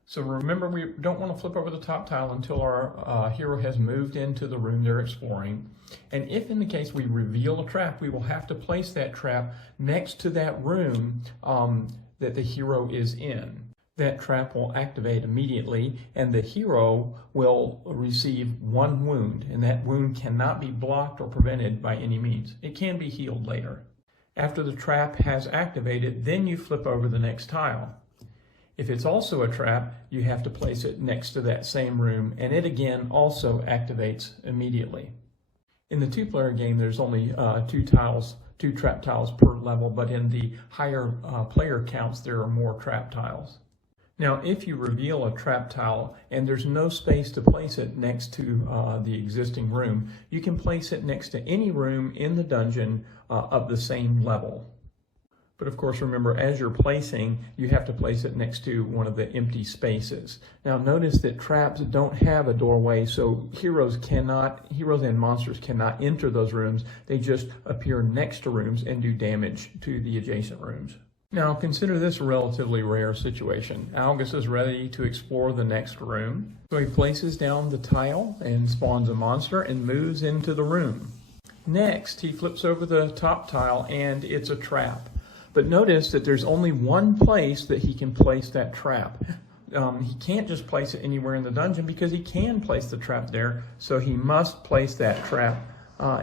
So remember, we don't want to flip over the top tile until our hero has moved into the room they're exploring. And if in the case we reveal a trap, we will have to place that trap next to that room that the hero is in. That trap will activate immediately, and the hero will receive one wound, and that wound cannot be blocked or prevented by any means. It can be healed later. After the trap has activated, then you flip over the next tile. If it's also a trap, you have to place it next to that same room, and it again also activates immediately. In the 2-player game, there's only two trap tiles per level, but in the higher player counts, there are more trap tiles. Now, if you reveal a trap tile and there's no space to place it next to the existing room, you can place it next to any room in the dungeon of the same level. But of course, remember, as you're placing, you have to place it next to one of the empty spaces. Now, notice that traps don't have a doorway, so heroes and monsters cannot enter those rooms. They just appear next to rooms and do damage to the adjacent rooms. Now, consider this a relatively rare situation. August is ready to explore the next room. So he places down the tile and spawns a monster and moves into the room. Next, he flips over the top tile and it's a trap. But notice that there's only one place that he can place that trap. He can't just place it anywhere in the dungeon because he can place the trap there, so he must place that trap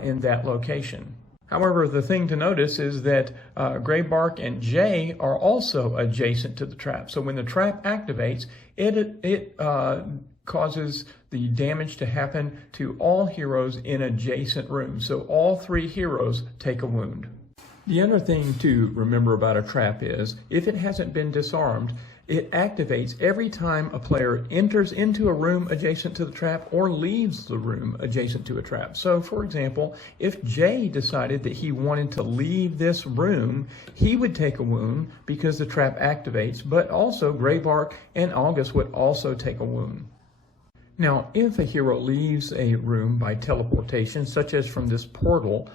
in that location. However, the thing to notice is that Graybark and Jay are also adjacent to the trap. So when the trap activates, it causes the damage to happen to all heroes in adjacent rooms. So all 3 heroes take a wound. The other thing to remember about a trap is, if it hasn't been disarmed, it activates every time a player enters into a room adjacent to the trap or leaves the room adjacent to a trap. So, for example, if Jay decided that he wanted to leave this room, he would take a wound because the trap activates, but also Graybark and August would also take a wound. Now, if a hero leaves a room by teleportation, such as from this portal,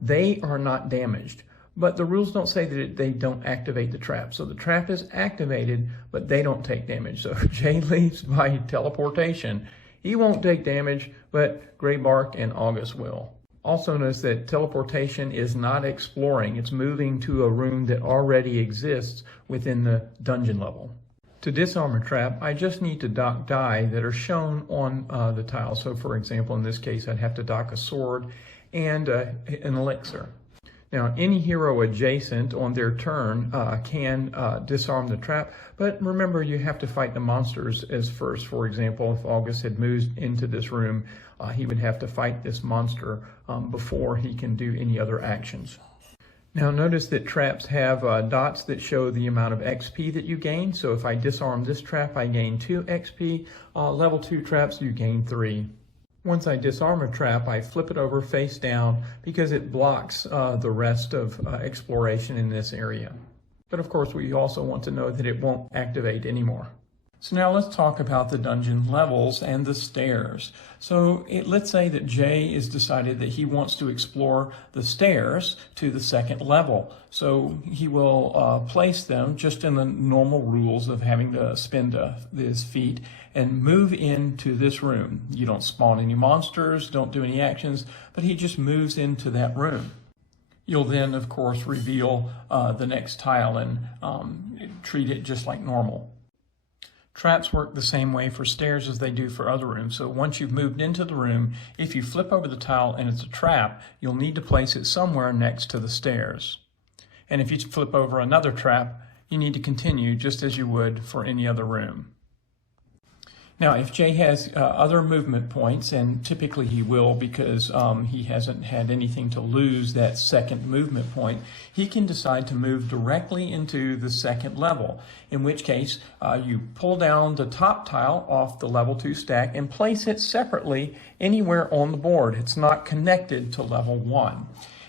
they are not damaged. But the rules don't say that they don't activate the trap. So the trap is activated, but they don't take damage. So if Jay leaves by teleportation, he won't take damage, but Graybark and August will. Also notice that teleportation is not exploring. It's moving to a room that already exists within the dungeon level. To disarm a trap, I just need to dock die that are shown on the tile. So for example, in this case, I'd have to dock a sword and an elixir. Now, any hero adjacent on their turn can disarm the trap, but remember, you have to fight the monsters as first. For example, if August had moved into this room, he would have to fight this monster before he can do any other actions. Now, notice that traps have dots that show the amount of XP that you gain. So if I disarm this trap, I gain 2 XP. Level 2 traps, you gain 3. Once I disarm a trap, I flip it over face down because it blocks the rest of exploration in this area. But of course, we also want to know that it won't activate anymore. So now let's talk about the dungeon levels and the stairs. So let's say that Jay has decided that he wants to explore the stairs to the 2nd level. So he will place them just in the normal rules of having to spend his feet and move into this room. You don't spawn any monsters, don't do any actions, but he just moves into that room. You'll then, of course, reveal the next tile and treat it just like normal. Traps work the same way for stairs as they do for other rooms. So once you've moved into the room, if you flip over the tile and it's a trap, you'll need to place it somewhere next to the stairs. And if you flip over another trap, you need to continue just as you would for any other room. Now, if Jay has other movement points, and typically he will because he hasn't had anything to lose that 2nd movement point, he can decide to move directly into the 2nd level, in which case you pull down the top tile off the level 2 stack and place it separately anywhere on the board. It's not connected to level 1.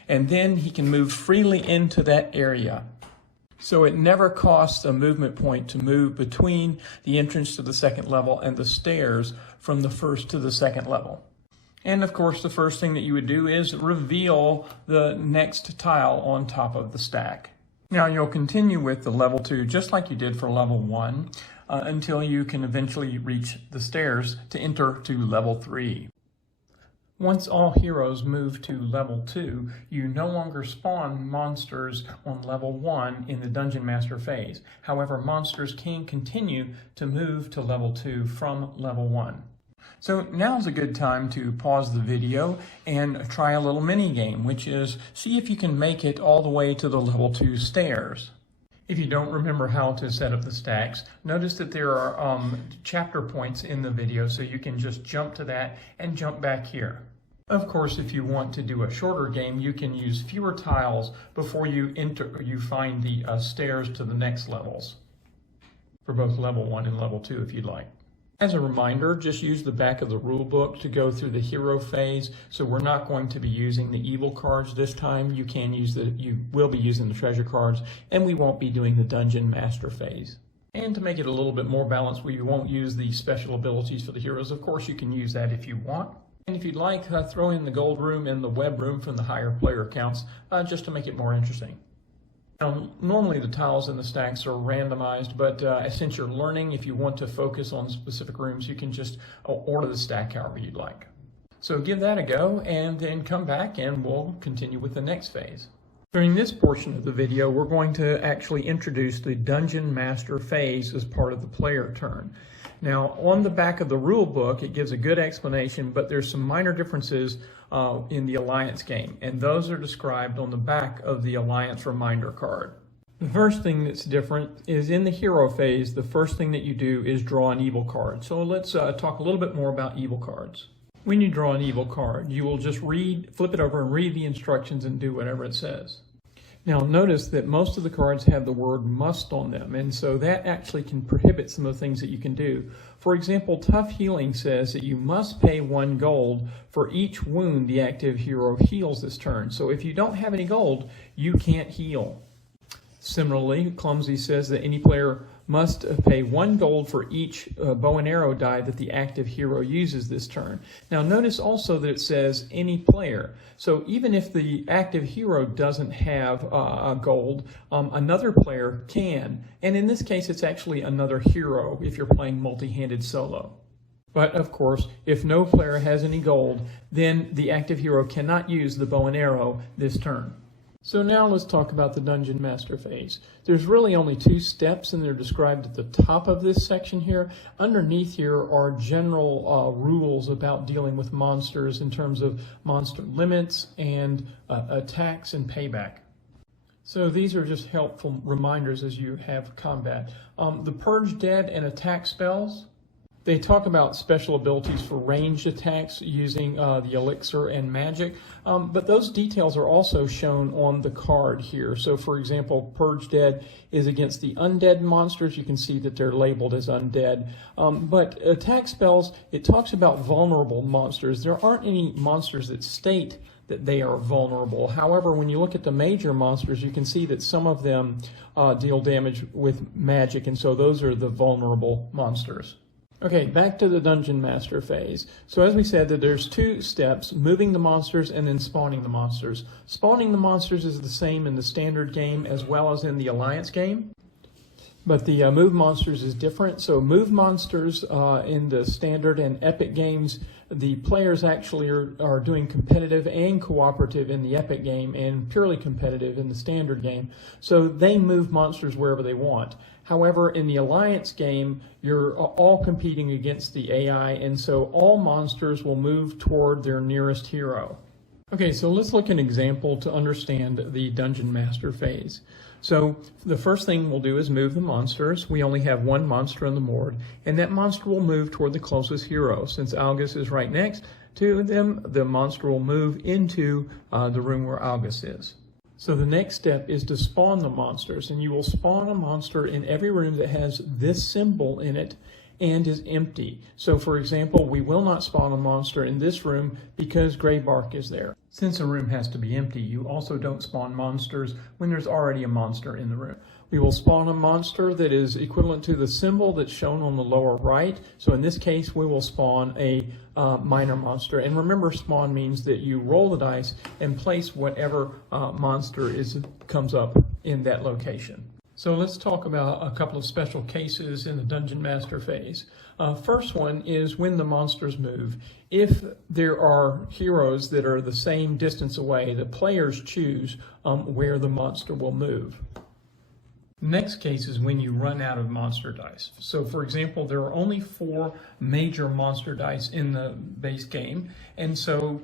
And then he can move freely into that area. So it never costs a movement point to move between the entrance to the 2nd level and the stairs from the 1st to the 2nd level. And of course, the first thing that you would do is reveal the next tile on top of the stack. Now you'll continue with the level 2 just like you did for level 1 until you can eventually reach the stairs to enter to level 3. Once all heroes move to level 2, you no longer spawn monsters on level 1 in the Dungeon Master phase. However, monsters can continue to move to level 2 from level 1. So now's a good time to pause the video and try a little mini game, which is see if you can make it all the way to the level 2 stairs. If you don't remember how to set up the stacks, notice that there are chapter points in the video, so you can just jump to that and jump back here. Of course, if you want to do a shorter game, you can use fewer tiles before you find the stairs to the next levels, for both level 1 and level 2 if you'd like. As a reminder, just use the back of the rule book to go through the hero phase. So we're not going to be using the evil cards this time. You will be using the treasure cards, and we won't be doing the Dungeon Master phase. And to make it a little bit more balanced, we won't use the special abilities for the heroes. Of course, you can use that if you want. And if you'd like, throw in the gold room and the web room from the higher player counts, just to make it more interesting. Now, normally the tiles in the stacks are randomized, but since you're learning, if you want to focus on specific rooms, you can just order the stack however you'd like. So give that a go and then come back and we'll continue with the next phase. During this portion of the video, we're going to actually introduce the Dungeon Master phase as part of the player turn. Now, on the back of the rule book, it gives a good explanation, but there's some minor differences in the Alliance game, and those are described on the back of the Alliance reminder card. The first thing that's different is in the hero phase, the first thing that you do is draw an evil card. So let's talk a little bit more about evil cards. When you draw an evil card, you will just flip it over and read the instructions and do whatever it says. Now notice that most of the cards have the word must on them, and so that actually can prohibit some of the things that you can do. For example, Tough Healing says that you must pay 1 gold for each wound the active hero heals this turn. So if you don't have any gold, you can't heal. Similarly, Clumsy says that any player must pay 1 gold for each bow and arrow die that the active hero uses this turn. Now notice also that it says any player. So even if the active hero doesn't have a gold, another player can. And in this case, it's actually another hero if you're playing multi-handed solo. But of course, if no player has any gold, then the active hero cannot use the bow and arrow this turn. So now let's talk about the Dungeon Master phase. There's really only 2 steps, and they're described at the top of this section here. Underneath here are general rules about dealing with monsters in terms of monster limits and attacks and payback. So these are just helpful reminders as you have combat. The Purge Dead and attack spells. They talk about special abilities for ranged attacks using the elixir and magic, but those details are also shown on the card here. So for example, Purge Dead is against the undead monsters. You can see that they're labeled as undead. But attack spells, it talks about vulnerable monsters. There aren't any monsters that state that they are vulnerable. However, when you look at the major monsters, you can see that some of them deal damage with magic, and so those are the vulnerable monsters. Okay, back to the Dungeon Master phase. So as we said, that there's 2 steps, moving the monsters and then spawning the monsters. Spawning the monsters is the same in the standard game as well as in the Alliance game. But the move monsters is different. So move monsters in the standard and epic games, the players actually are doing competitive and cooperative in the epic game and purely competitive in the standard game. So they move monsters wherever they want. However, in the Alliance game, you're all competing against the AI, and so all monsters will move toward their nearest hero. Okay, so let's look at an example to understand the Dungeon Master phase. So the first thing we'll do is move the monsters. We only have 1 monster on the board, and that monster will move toward the closest hero. Since Algus is right next to them, the monster will move into the room where Algus is. So the next step is to spawn the monsters, and you will spawn a monster in every room that has this symbol in it and is empty. So for example, we will not spawn a monster in this room because Greybark is there. Since a room has to be empty, you also don't spawn monsters when there's already a monster in the room. We will spawn a monster that is equivalent to the symbol that's shown on the lower right. So in this case, we will spawn a minor monster. And remember, spawn means that you roll the dice and place whatever monster comes up in that location. So let's talk about a couple of special cases in the Dungeon Master phase. First one is when the monsters move. If there are heroes that are the same distance away, the players choose where the monster will move. The next case is when you run out of monster dice. So for example, there are only 4 major monster dice in the base game, and so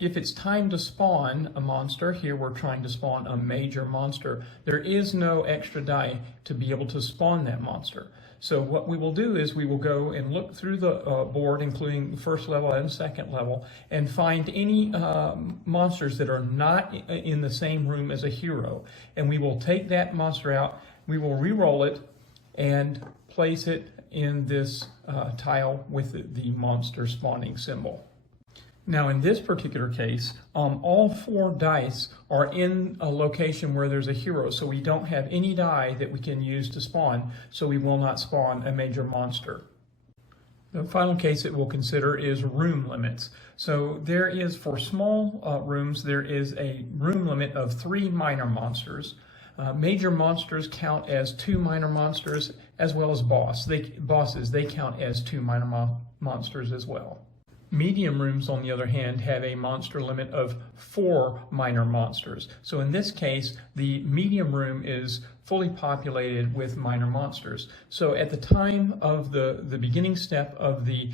if it's time to spawn a monster, here we're trying to spawn a major monster, there is no extra die to be able to spawn that monster. So what we will do is we will go and look through the board, including the first level and second level, and find any monsters that are not in the same room as a hero. And we will take that monster out, we will re-roll it, and place it in this tile with the monster spawning symbol. Now in this particular case, all 4 dice are in a location where there's a hero, so we don't have any die that we can use to spawn, so we will not spawn a major monster. The final case that we'll consider is room limits. So there is, for small rooms, there is a room limit of 3 minor monsters. Major monsters count as 2 minor monsters, as well as bosses. They count as 2 minor monsters as well. Medium rooms, on the other hand, have a monster limit of 4 minor monsters. So in this case, the medium room is fully populated with minor monsters. So at the time of the beginning step of the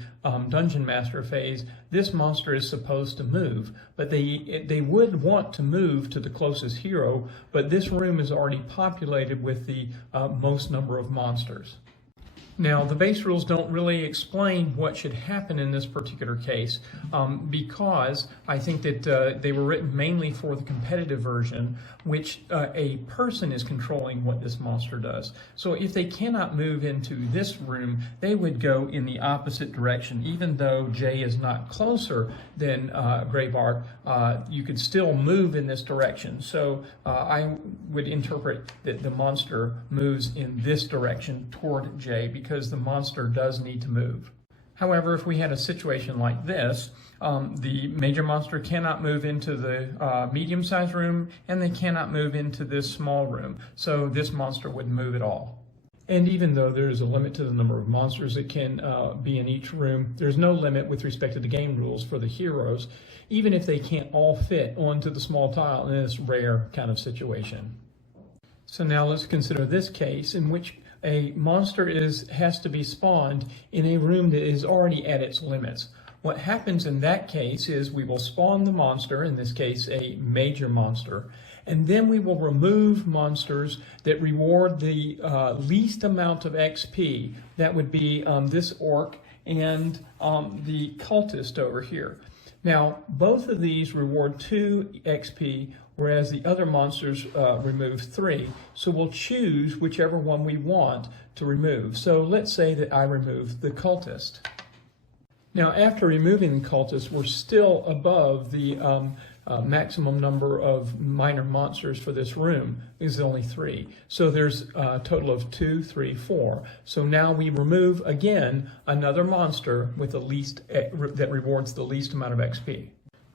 Dungeon Master phase, this monster is supposed to move, but they would want to move to the closest hero, but this room is already populated with the most number of monsters. Now, the base rules don't really explain what should happen in this particular case because I think that they were written mainly for the competitive version, which a person is controlling what this monster does. So if they cannot move into this room, they would go in the opposite direction. Even though Jay is not closer than Greybark, you could still move in this direction. So I would interpret that the monster moves in this direction toward Jay, because the monster does need to move. However, if we had a situation like this, the major monster cannot move into the medium-sized room, and they cannot move into this small room. So this monster wouldn't move at all. And even though there is a limit to the number of monsters that can be in each room, there's no limit with respect to the game rules for the heroes, even if they can't all fit onto the small tile in this rare kind of situation. So now let's consider this case in which a monster has to be spawned in a room that is already at its limits. What happens in that case is we will spawn the monster, in this case a major monster, and then we will remove monsters that reward the least amount of XP. That would be this orc and the cultist over here. Now, both of these reward 2 XP, whereas the other monsters remove 3. So we'll choose whichever one we want to remove. So let's say that I remove the cultist. Now, after removing the cultist, we're still above the maximum number of minor monsters for this room. Is only 3. So there's a total of 2, 3, 4. So now we remove again another monster with the least that rewards the least amount of XP.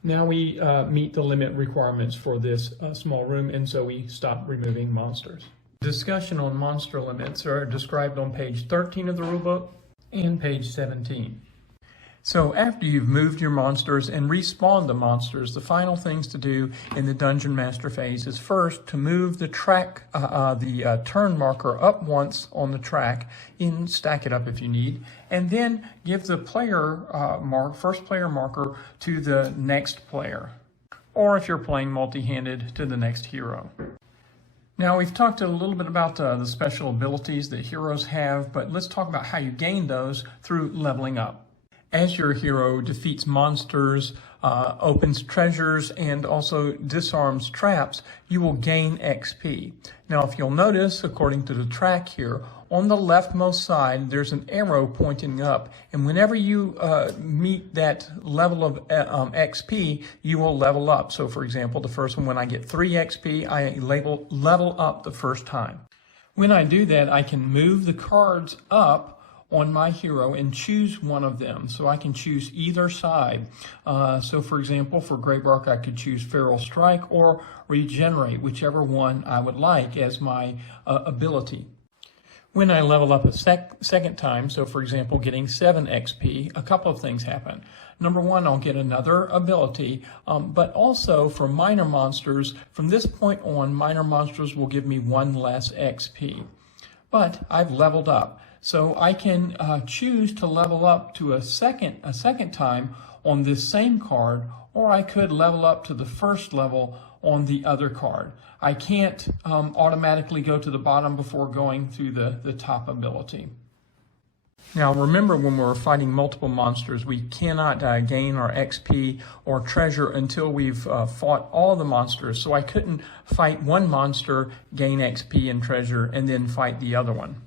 Now we meet the limit requirements for this small room, and so we stop removing monsters. Discussion on monster limits are described on page 13 of the rulebook and page 17. So after you've moved your monsters and respawned the monsters, the final things to do in the Dungeon Master phase is first to move the track, turn marker up once on the track, and stack it up if you need, and then give the first player marker to the next player, or if you're playing multi-handed, to the next hero. Now, we've talked a little bit about the special abilities that heroes have, but let's talk about how you gain those through leveling up. As your hero defeats monsters, opens treasures, and also disarms traps, you will gain XP. Now, if you'll notice, according to the track here, on the leftmost side, there's an arrow pointing up, and whenever you meet that level of XP, you will level up. So, for example, the first one, when I get 3 XP, I level up the first time. When I do that, I can move the cards up on my hero and choose one of them. So I can choose either side. So for example, for Greybark, I could choose Feral Strike or Regenerate, whichever one I would like as my ability. When I level up a second time, so for example, getting 7 XP, a couple of things happen. Number one, I'll get another ability, but also for minor monsters, from this point on, minor monsters will give me 1 less XP. But I've leveled up. So I can choose to level up to a second time on this same card, or I could level up to the first level on the other card. I can't automatically go to the bottom before going through the top ability. Now remember, when we're fighting multiple monsters, we cannot gain our XP or treasure until we've fought all the monsters. So I couldn't fight one monster, gain XP and treasure, and then fight the other one.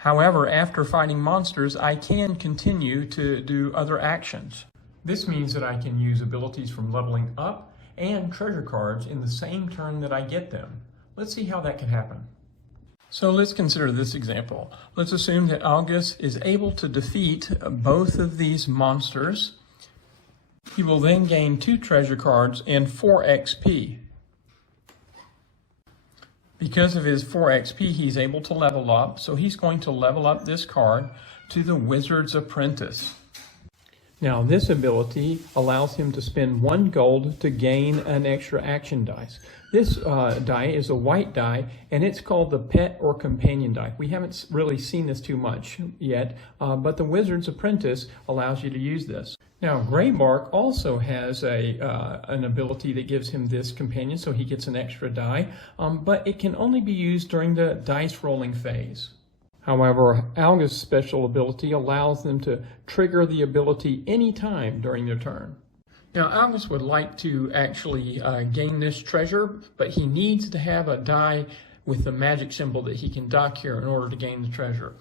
However, after fighting monsters, I can continue to do other actions. This means that I can use abilities from leveling up and treasure cards in the same turn that I get them. Let's see how that can happen. So let's consider this example. Let's assume that August is able to defeat both of these monsters. He will then gain 2 treasure cards and 4 XP. Because of his 4 XP, he's able to level up, so he's going to level up this card to the Wizard's Apprentice. Now this ability allows him to spend 1 gold to gain an extra action dice. This die is a white die, and it's called the pet or companion die. We haven't really seen this too much yet, but the Wizard's Apprentice allows you to use this. Now Greybark also has an ability that gives him this companion, so he gets an extra die, but it can only be used during the dice rolling phase. However, Alga's special ability allows them to trigger the ability anytime during their turn. Now, Algus would like to actually gain this treasure, but he needs to have a die with the magic symbol that he can dock here in order to gain the treasure.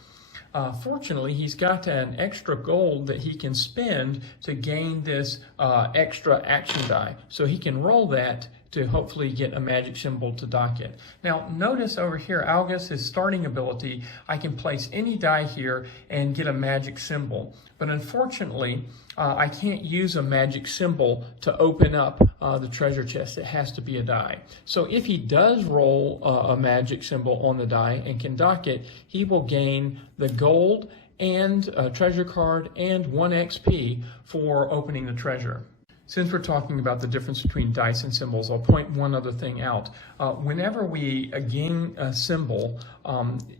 Fortunately, he's got an extra gold that he can spend to gain this extra action die. So he can roll that to hopefully get a magic symbol to dock it. Now notice over here, Algus, his starting ability, I can place any die here and get a magic symbol. But unfortunately, I can't use a magic symbol to open up the treasure chest. It has to be a die. So if he does roll a magic symbol on the die and can dock it, he will gain the gold and a treasure card and 1 XP for opening the treasure. Since we're talking about the difference between dice and symbols, I'll point one other thing out. Whenever we gain a symbol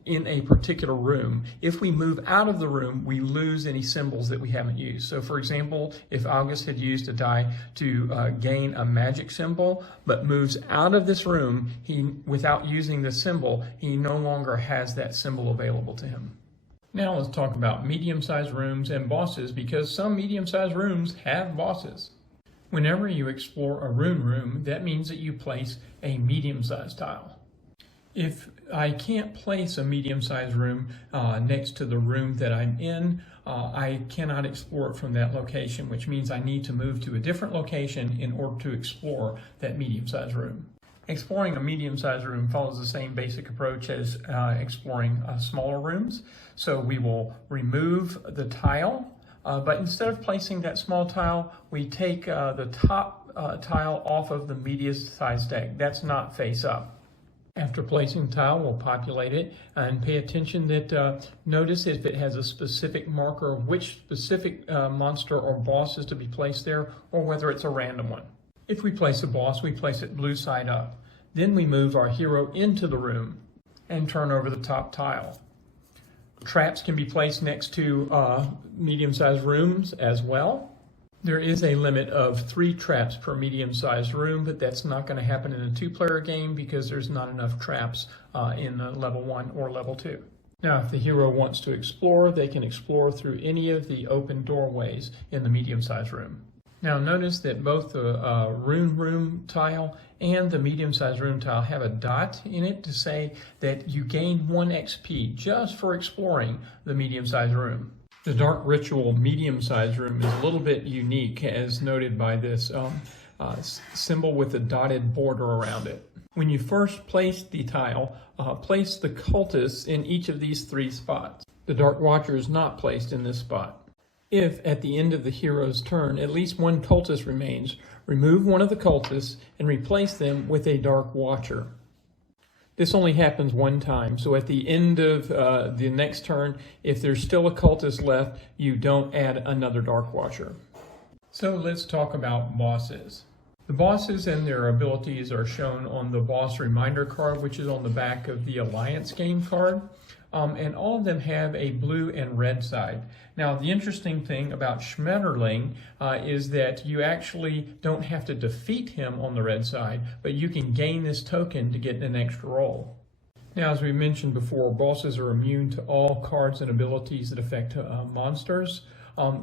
in a particular room, if we move out of the room, we lose any symbols that we haven't used. So for example, if August had used a die to gain a magic symbol, but moves out of this room, without using the symbol, he no longer has that symbol available to him. Now let's talk about medium-sized rooms and bosses, because some medium-sized rooms have bosses. Whenever you explore a rune room, that means that you place a medium-sized tile. If I can't place a medium-sized room next to the room that I'm in, I cannot explore it from that location, which means I need to move to a different location in order to explore that medium-sized room. Exploring a medium-sized room follows the same basic approach as exploring smaller rooms. So we will remove the tile, but instead of placing that small tile, we take the top tile off of the medium-sized deck. That's not face up. After placing the tile, we'll populate it and pay attention that notice if it has a specific marker of which specific monster or boss is to be placed there, or whether it's a random one. If we place a boss, we place it blue side up. Then we move our hero into the room and turn over the top tile. Traps can be placed next to medium-sized rooms as well. There is a limit of 3 traps per medium-sized room, but that's not going to happen in a 2-player game because there's not enough traps in level 1 or level 2. Now, if the hero wants to explore, they can explore through any of the open doorways in the medium-sized room. Now notice that both the rune room tile and the medium-sized room tile have a dot in it to say that you gain 1 XP just for exploring the medium-sized room. The Dark Ritual medium-sized room is a little bit unique, as noted by this symbol with a dotted border around it. When you first place the tile, place the cultists in each of these 3 spots. The Dark Watcher is not placed in this spot. If, at the end of the hero's turn, at least 1 cultist remains, remove one of the cultists and replace them with a Dark Watcher. This only happens 1 time, so at the end of the next turn, if there's still a cultist left, you don't add another Dark Watcher. So let's talk about bosses. The bosses and their abilities are shown on the boss reminder card, which is on the back of the Alliance game card. And all of them have a blue and red side. Now, the interesting thing about Schmetterling is that you actually don't have to defeat him on the red side, but you can gain this token to get an extra roll. Now, as we mentioned before, bosses are immune to all cards and abilities that affect monsters.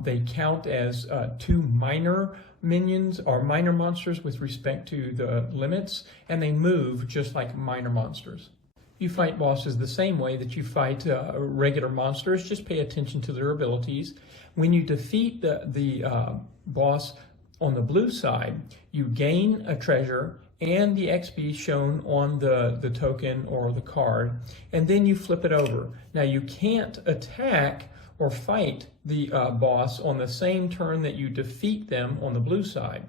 They count as 2 minor minions or minor monsters with respect to the limits, and they move just like minor monsters. You fight bosses the same way that you fight regular monsters. Just pay attention to their abilities. When you defeat the boss on the blue side, you gain a treasure and the XP shown on the token or the card, and then you flip it over. Now you can't attack or fight the boss on the same turn that you defeat them on the blue side.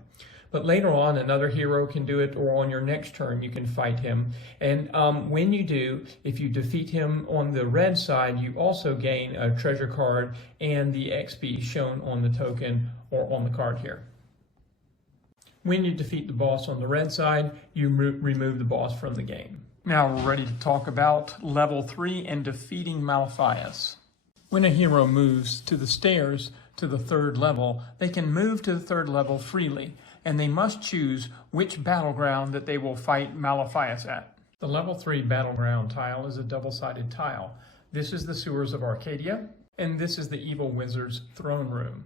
But later on, another hero can do it, or on your next turn, you can fight him. And when you do, if you defeat him on the red side, you also gain a treasure card and the XP shown on the token or on the card here. When you defeat the boss on the red side, you remove the boss from the game. Now we're ready to talk about level 3 and defeating Malphias. When a hero moves to the stairs to the 3rd level, they can move to the 3rd level freely, and they must choose which battleground that they will fight Malphias at. The level 3 battleground tile is a double-sided tile. This is the sewers of Arcadia, and this is the evil wizard's throne room.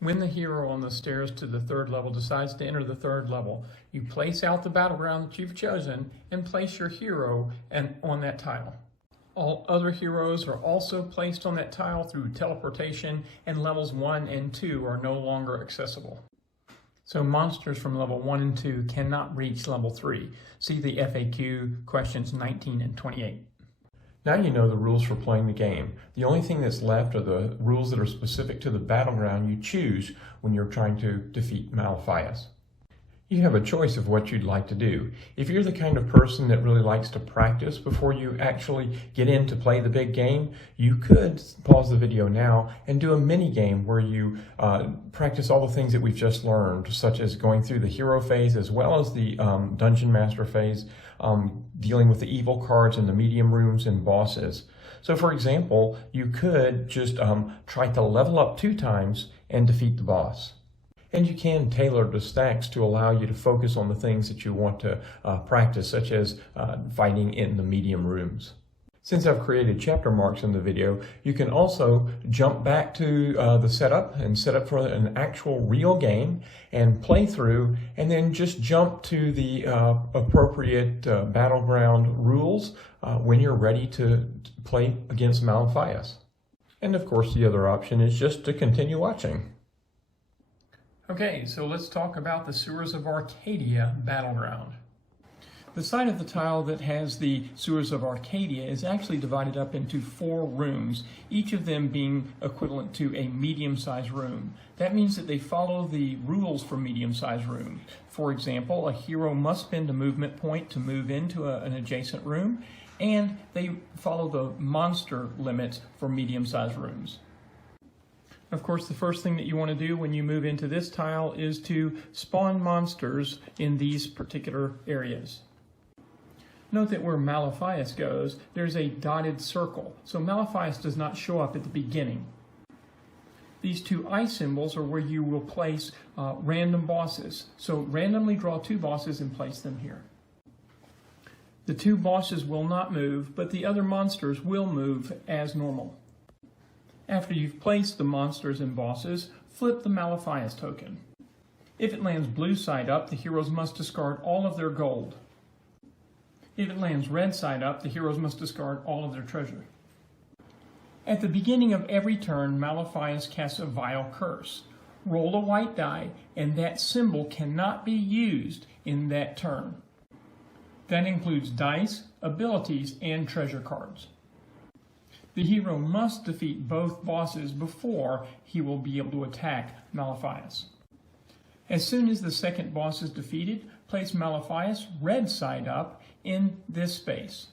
When the hero on the stairs to the 3rd level decides to enter the 3rd level, you place out the battleground that you've chosen and place your hero on that tile. All other heroes are also placed on that tile through teleportation, and levels 1 and 2 are no longer accessible. So monsters from level 1 and 2 cannot reach level 3. See the FAQ questions 19 and 28. Now you know the rules for playing the game. The only thing that's left are the rules that are specific to the battleground you choose when you're trying to defeat Malphias. You have a choice of what you'd like to do. If you're the kind of person that really likes to practice before you actually get in to play the big game, you could pause the video now and do a mini game where you practice all the things that we've just learned, such as going through the hero phase as well as the dungeon master phase, dealing with the evil cards in the medium rooms and bosses. So for example, you could just try to level up 2 times and defeat the boss. And you can tailor the stacks to allow you to focus on the things that you want to practice, such as fighting in the medium rooms. Since I've created chapter marks in the video, you can also jump back to the setup and set up for an actual real game and play through, and then just jump to the appropriate battleground rules when you're ready to play against Malphias. And of course, the other option is just to continue watching. Okay, so let's talk about the Sewers of Arcadia battleground. The side of the tile that has the Sewers of Arcadia is actually divided up into 4 rooms, each of them being equivalent to a medium-sized room. That means that they follow the rules for medium-sized room. For example, a hero must spend a movement point to move into an adjacent room, and they follow the monster limits for medium-sized rooms. Of course, the first thing that you want to do when you move into this tile is to spawn monsters in these particular areas. Note that where Malphias goes, there's a dotted circle, so Malphias does not show up at the beginning. These 2 eye symbols are where you will place random bosses. So randomly draw 2 bosses and place them here. The 2 bosses will not move, but the other monsters will move as normal. After you've placed the monsters and bosses, flip the Malphias token. If it lands blue side up, the heroes must discard all of their gold. If it lands red side up, the heroes must discard all of their treasure. At the beginning of every turn, Malphias casts a vile curse. Roll a white die, and that symbol cannot be used in that turn. That includes dice, abilities, and treasure cards. The hero must defeat both bosses before he will be able to attack Malphias. As soon as the second boss is defeated, place Malphias red side up in this space.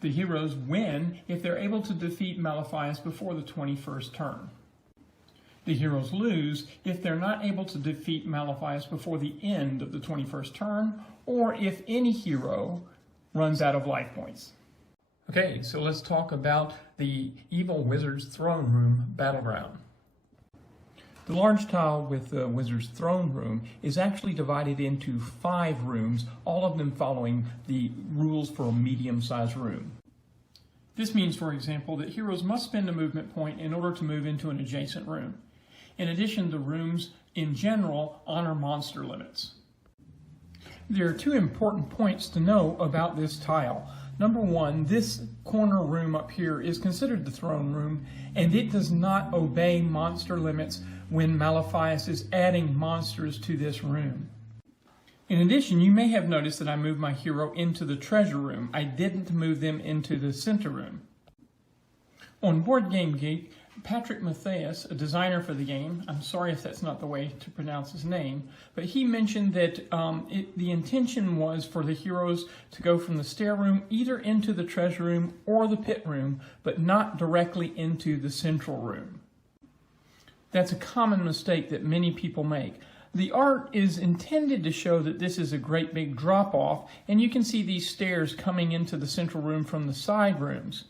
The heroes win if they're able to defeat Malphias before the 21st turn. The heroes lose if they're not able to defeat Malphias before the end of the 21st turn, or if any hero runs out of life points. Okay, so let's talk about the Evil Wizard's Throne Room battleground. The large tile with the Wizard's Throne Room is actually divided into 5 rooms, all of them following the rules for a medium-sized room. This means, for example, that heroes must spend a movement point in order to move into an adjacent room. In addition, the rooms in general honor monster limits. There are 2 important points to know about this tile. Number 1, this corner room up here is considered the throne room, and it does not obey monster limits when Malphias is adding monsters to this room. In addition, you may have noticed that I moved my hero into the treasure room. I didn't move them into the center room. On Board Game Geek, Patrick Matthias, a designer for the game, I'm sorry if that's not the way to pronounce his name, but he mentioned that the intention was for the heroes to go from the stair room either into the treasure room or the pit room, but not directly into the central room. That's a common mistake that many people make. The art is intended to show that this is a great big drop-off, and you can see these stairs coming into the central room from the side rooms.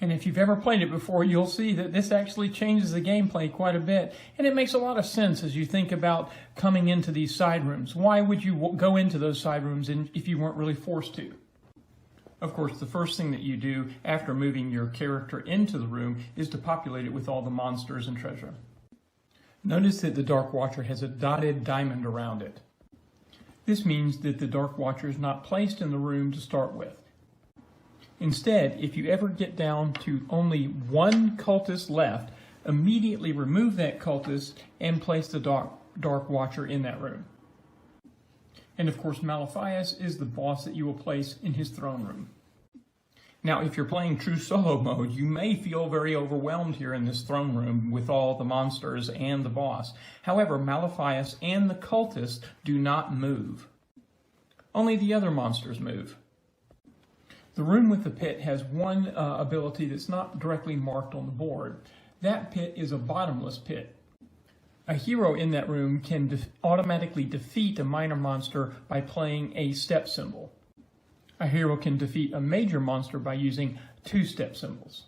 And if you've ever played it before, you'll see that this actually changes the gameplay quite a bit, and it makes a lot of sense as you think about coming into these side rooms. Why would you go into those side rooms if you weren't really forced to? Of course, the first thing that you do after moving your character into the room is to populate it with all the monsters and treasure. Notice that the Dark Watcher has a dotted diamond around it. This means that the Dark Watcher is not placed in the room to start with. Instead, if you ever get down to only one cultist left, immediately remove that cultist and place the Dark Watcher in that room. And of course, Maliphias is the boss that you will place in his throne room. Now, if you're playing true solo mode, you may feel very overwhelmed here in this throne room with all the monsters and the boss. However, Maliphias and the cultists do not move. Only the other monsters move. The room with the pit has one ability that's not directly marked on the board. That pit is a bottomless pit. A hero in that room can automatically defeat a minor monster by playing a step symbol. A hero can defeat a major monster by using 2 step symbols.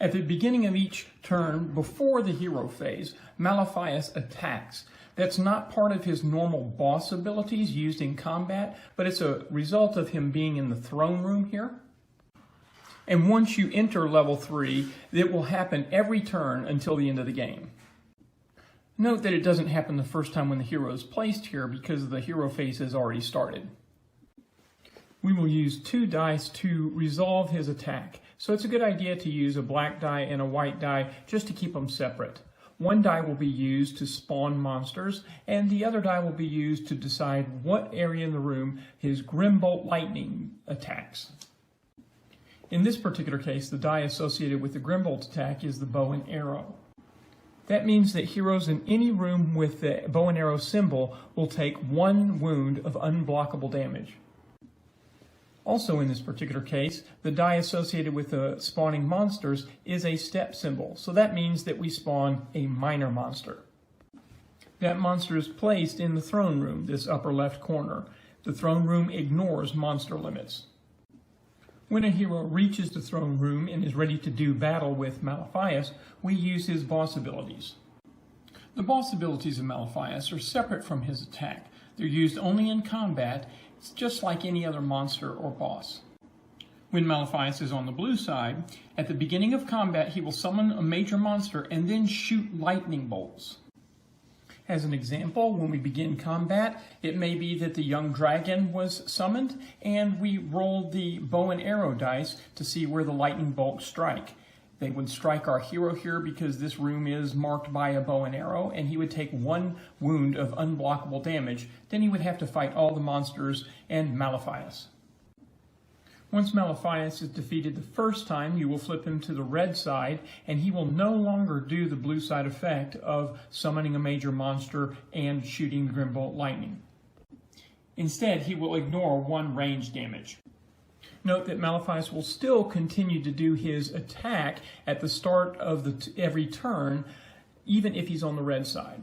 At the beginning of each turn, before the hero phase, Maliphias attacks. That's not part of his normal boss abilities used in combat, but it's a result of him being in the throne room here. And once you enter level 3, it will happen every turn until the end of the game. Note that it doesn't happen the first time when the hero is placed here because the hero phase has already started. We will use 2 dice to resolve his attack, so it's a good idea to use a black die and a white die just to keep them separate. 1 die will be used to spawn monsters, and the other die will be used to decide what area in the room his Grimbolt Lightning attacks. In this particular case, the die associated with the Grimbolt attack is the bow and arrow. That means that heroes in any room with the bow and arrow symbol will take 1 wound of unblockable damage. Also in this particular case, the die associated with the spawning monsters is a step symbol, so that means that we spawn a minor monster. That monster is placed in the throne room, this upper left corner. The throne room ignores monster limits. When a hero reaches the throne room and is ready to do battle with Maliphias, we use his boss abilities. The boss abilities of Maliphias are separate from his attack. They're used only in combat. It's just like any other monster or boss. When Maliphias is on the blue side, at the beginning of combat he will summon a major monster and then shoot lightning bolts. As an example, when we begin combat, it may be that the young dragon was summoned and we rolled the bow and arrow dice to see where the lightning bolts strike. They would strike our hero here because this room is marked by a bow and arrow, and he would take 1 wound of unblockable damage. Then he would have to fight all the monsters and Maliphias. Once Maliphias is defeated the first time, you will flip him to the red side, and he will no longer do the blue side effect of summoning a major monster and shooting the Grimbolt Lightning. Instead, he will ignore 1 range damage. Note that Maliphias will still continue to do his attack at the start of every turn, even if he's on the red side.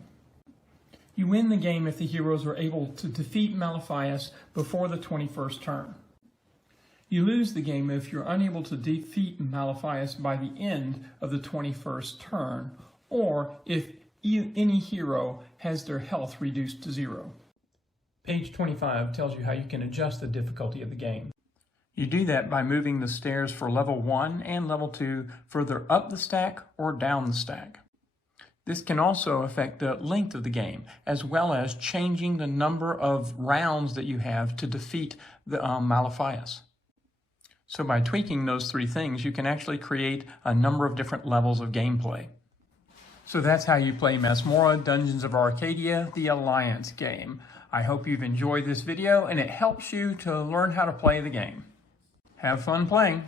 You win the game if the heroes are able to defeat Maliphias before the 21st turn. You lose the game if you're unable to defeat Maliphias by the end of the 21st turn, or if any hero has their health reduced to 0. Page 25 tells you how you can adjust the difficulty of the game. You do that by moving the stairs for level 1 and level 2 further up the stack or down the stack. This can also affect the length of the game, as well as changing the number of rounds that you have to defeat the Maliphias. So by tweaking those 3 things, you can actually create a number of different levels of gameplay. So that's how you play Masmorra, Dungeons of Arcadia, the Alliance game. I hope you've enjoyed this video and it helps you to learn how to play the game. Have fun playing!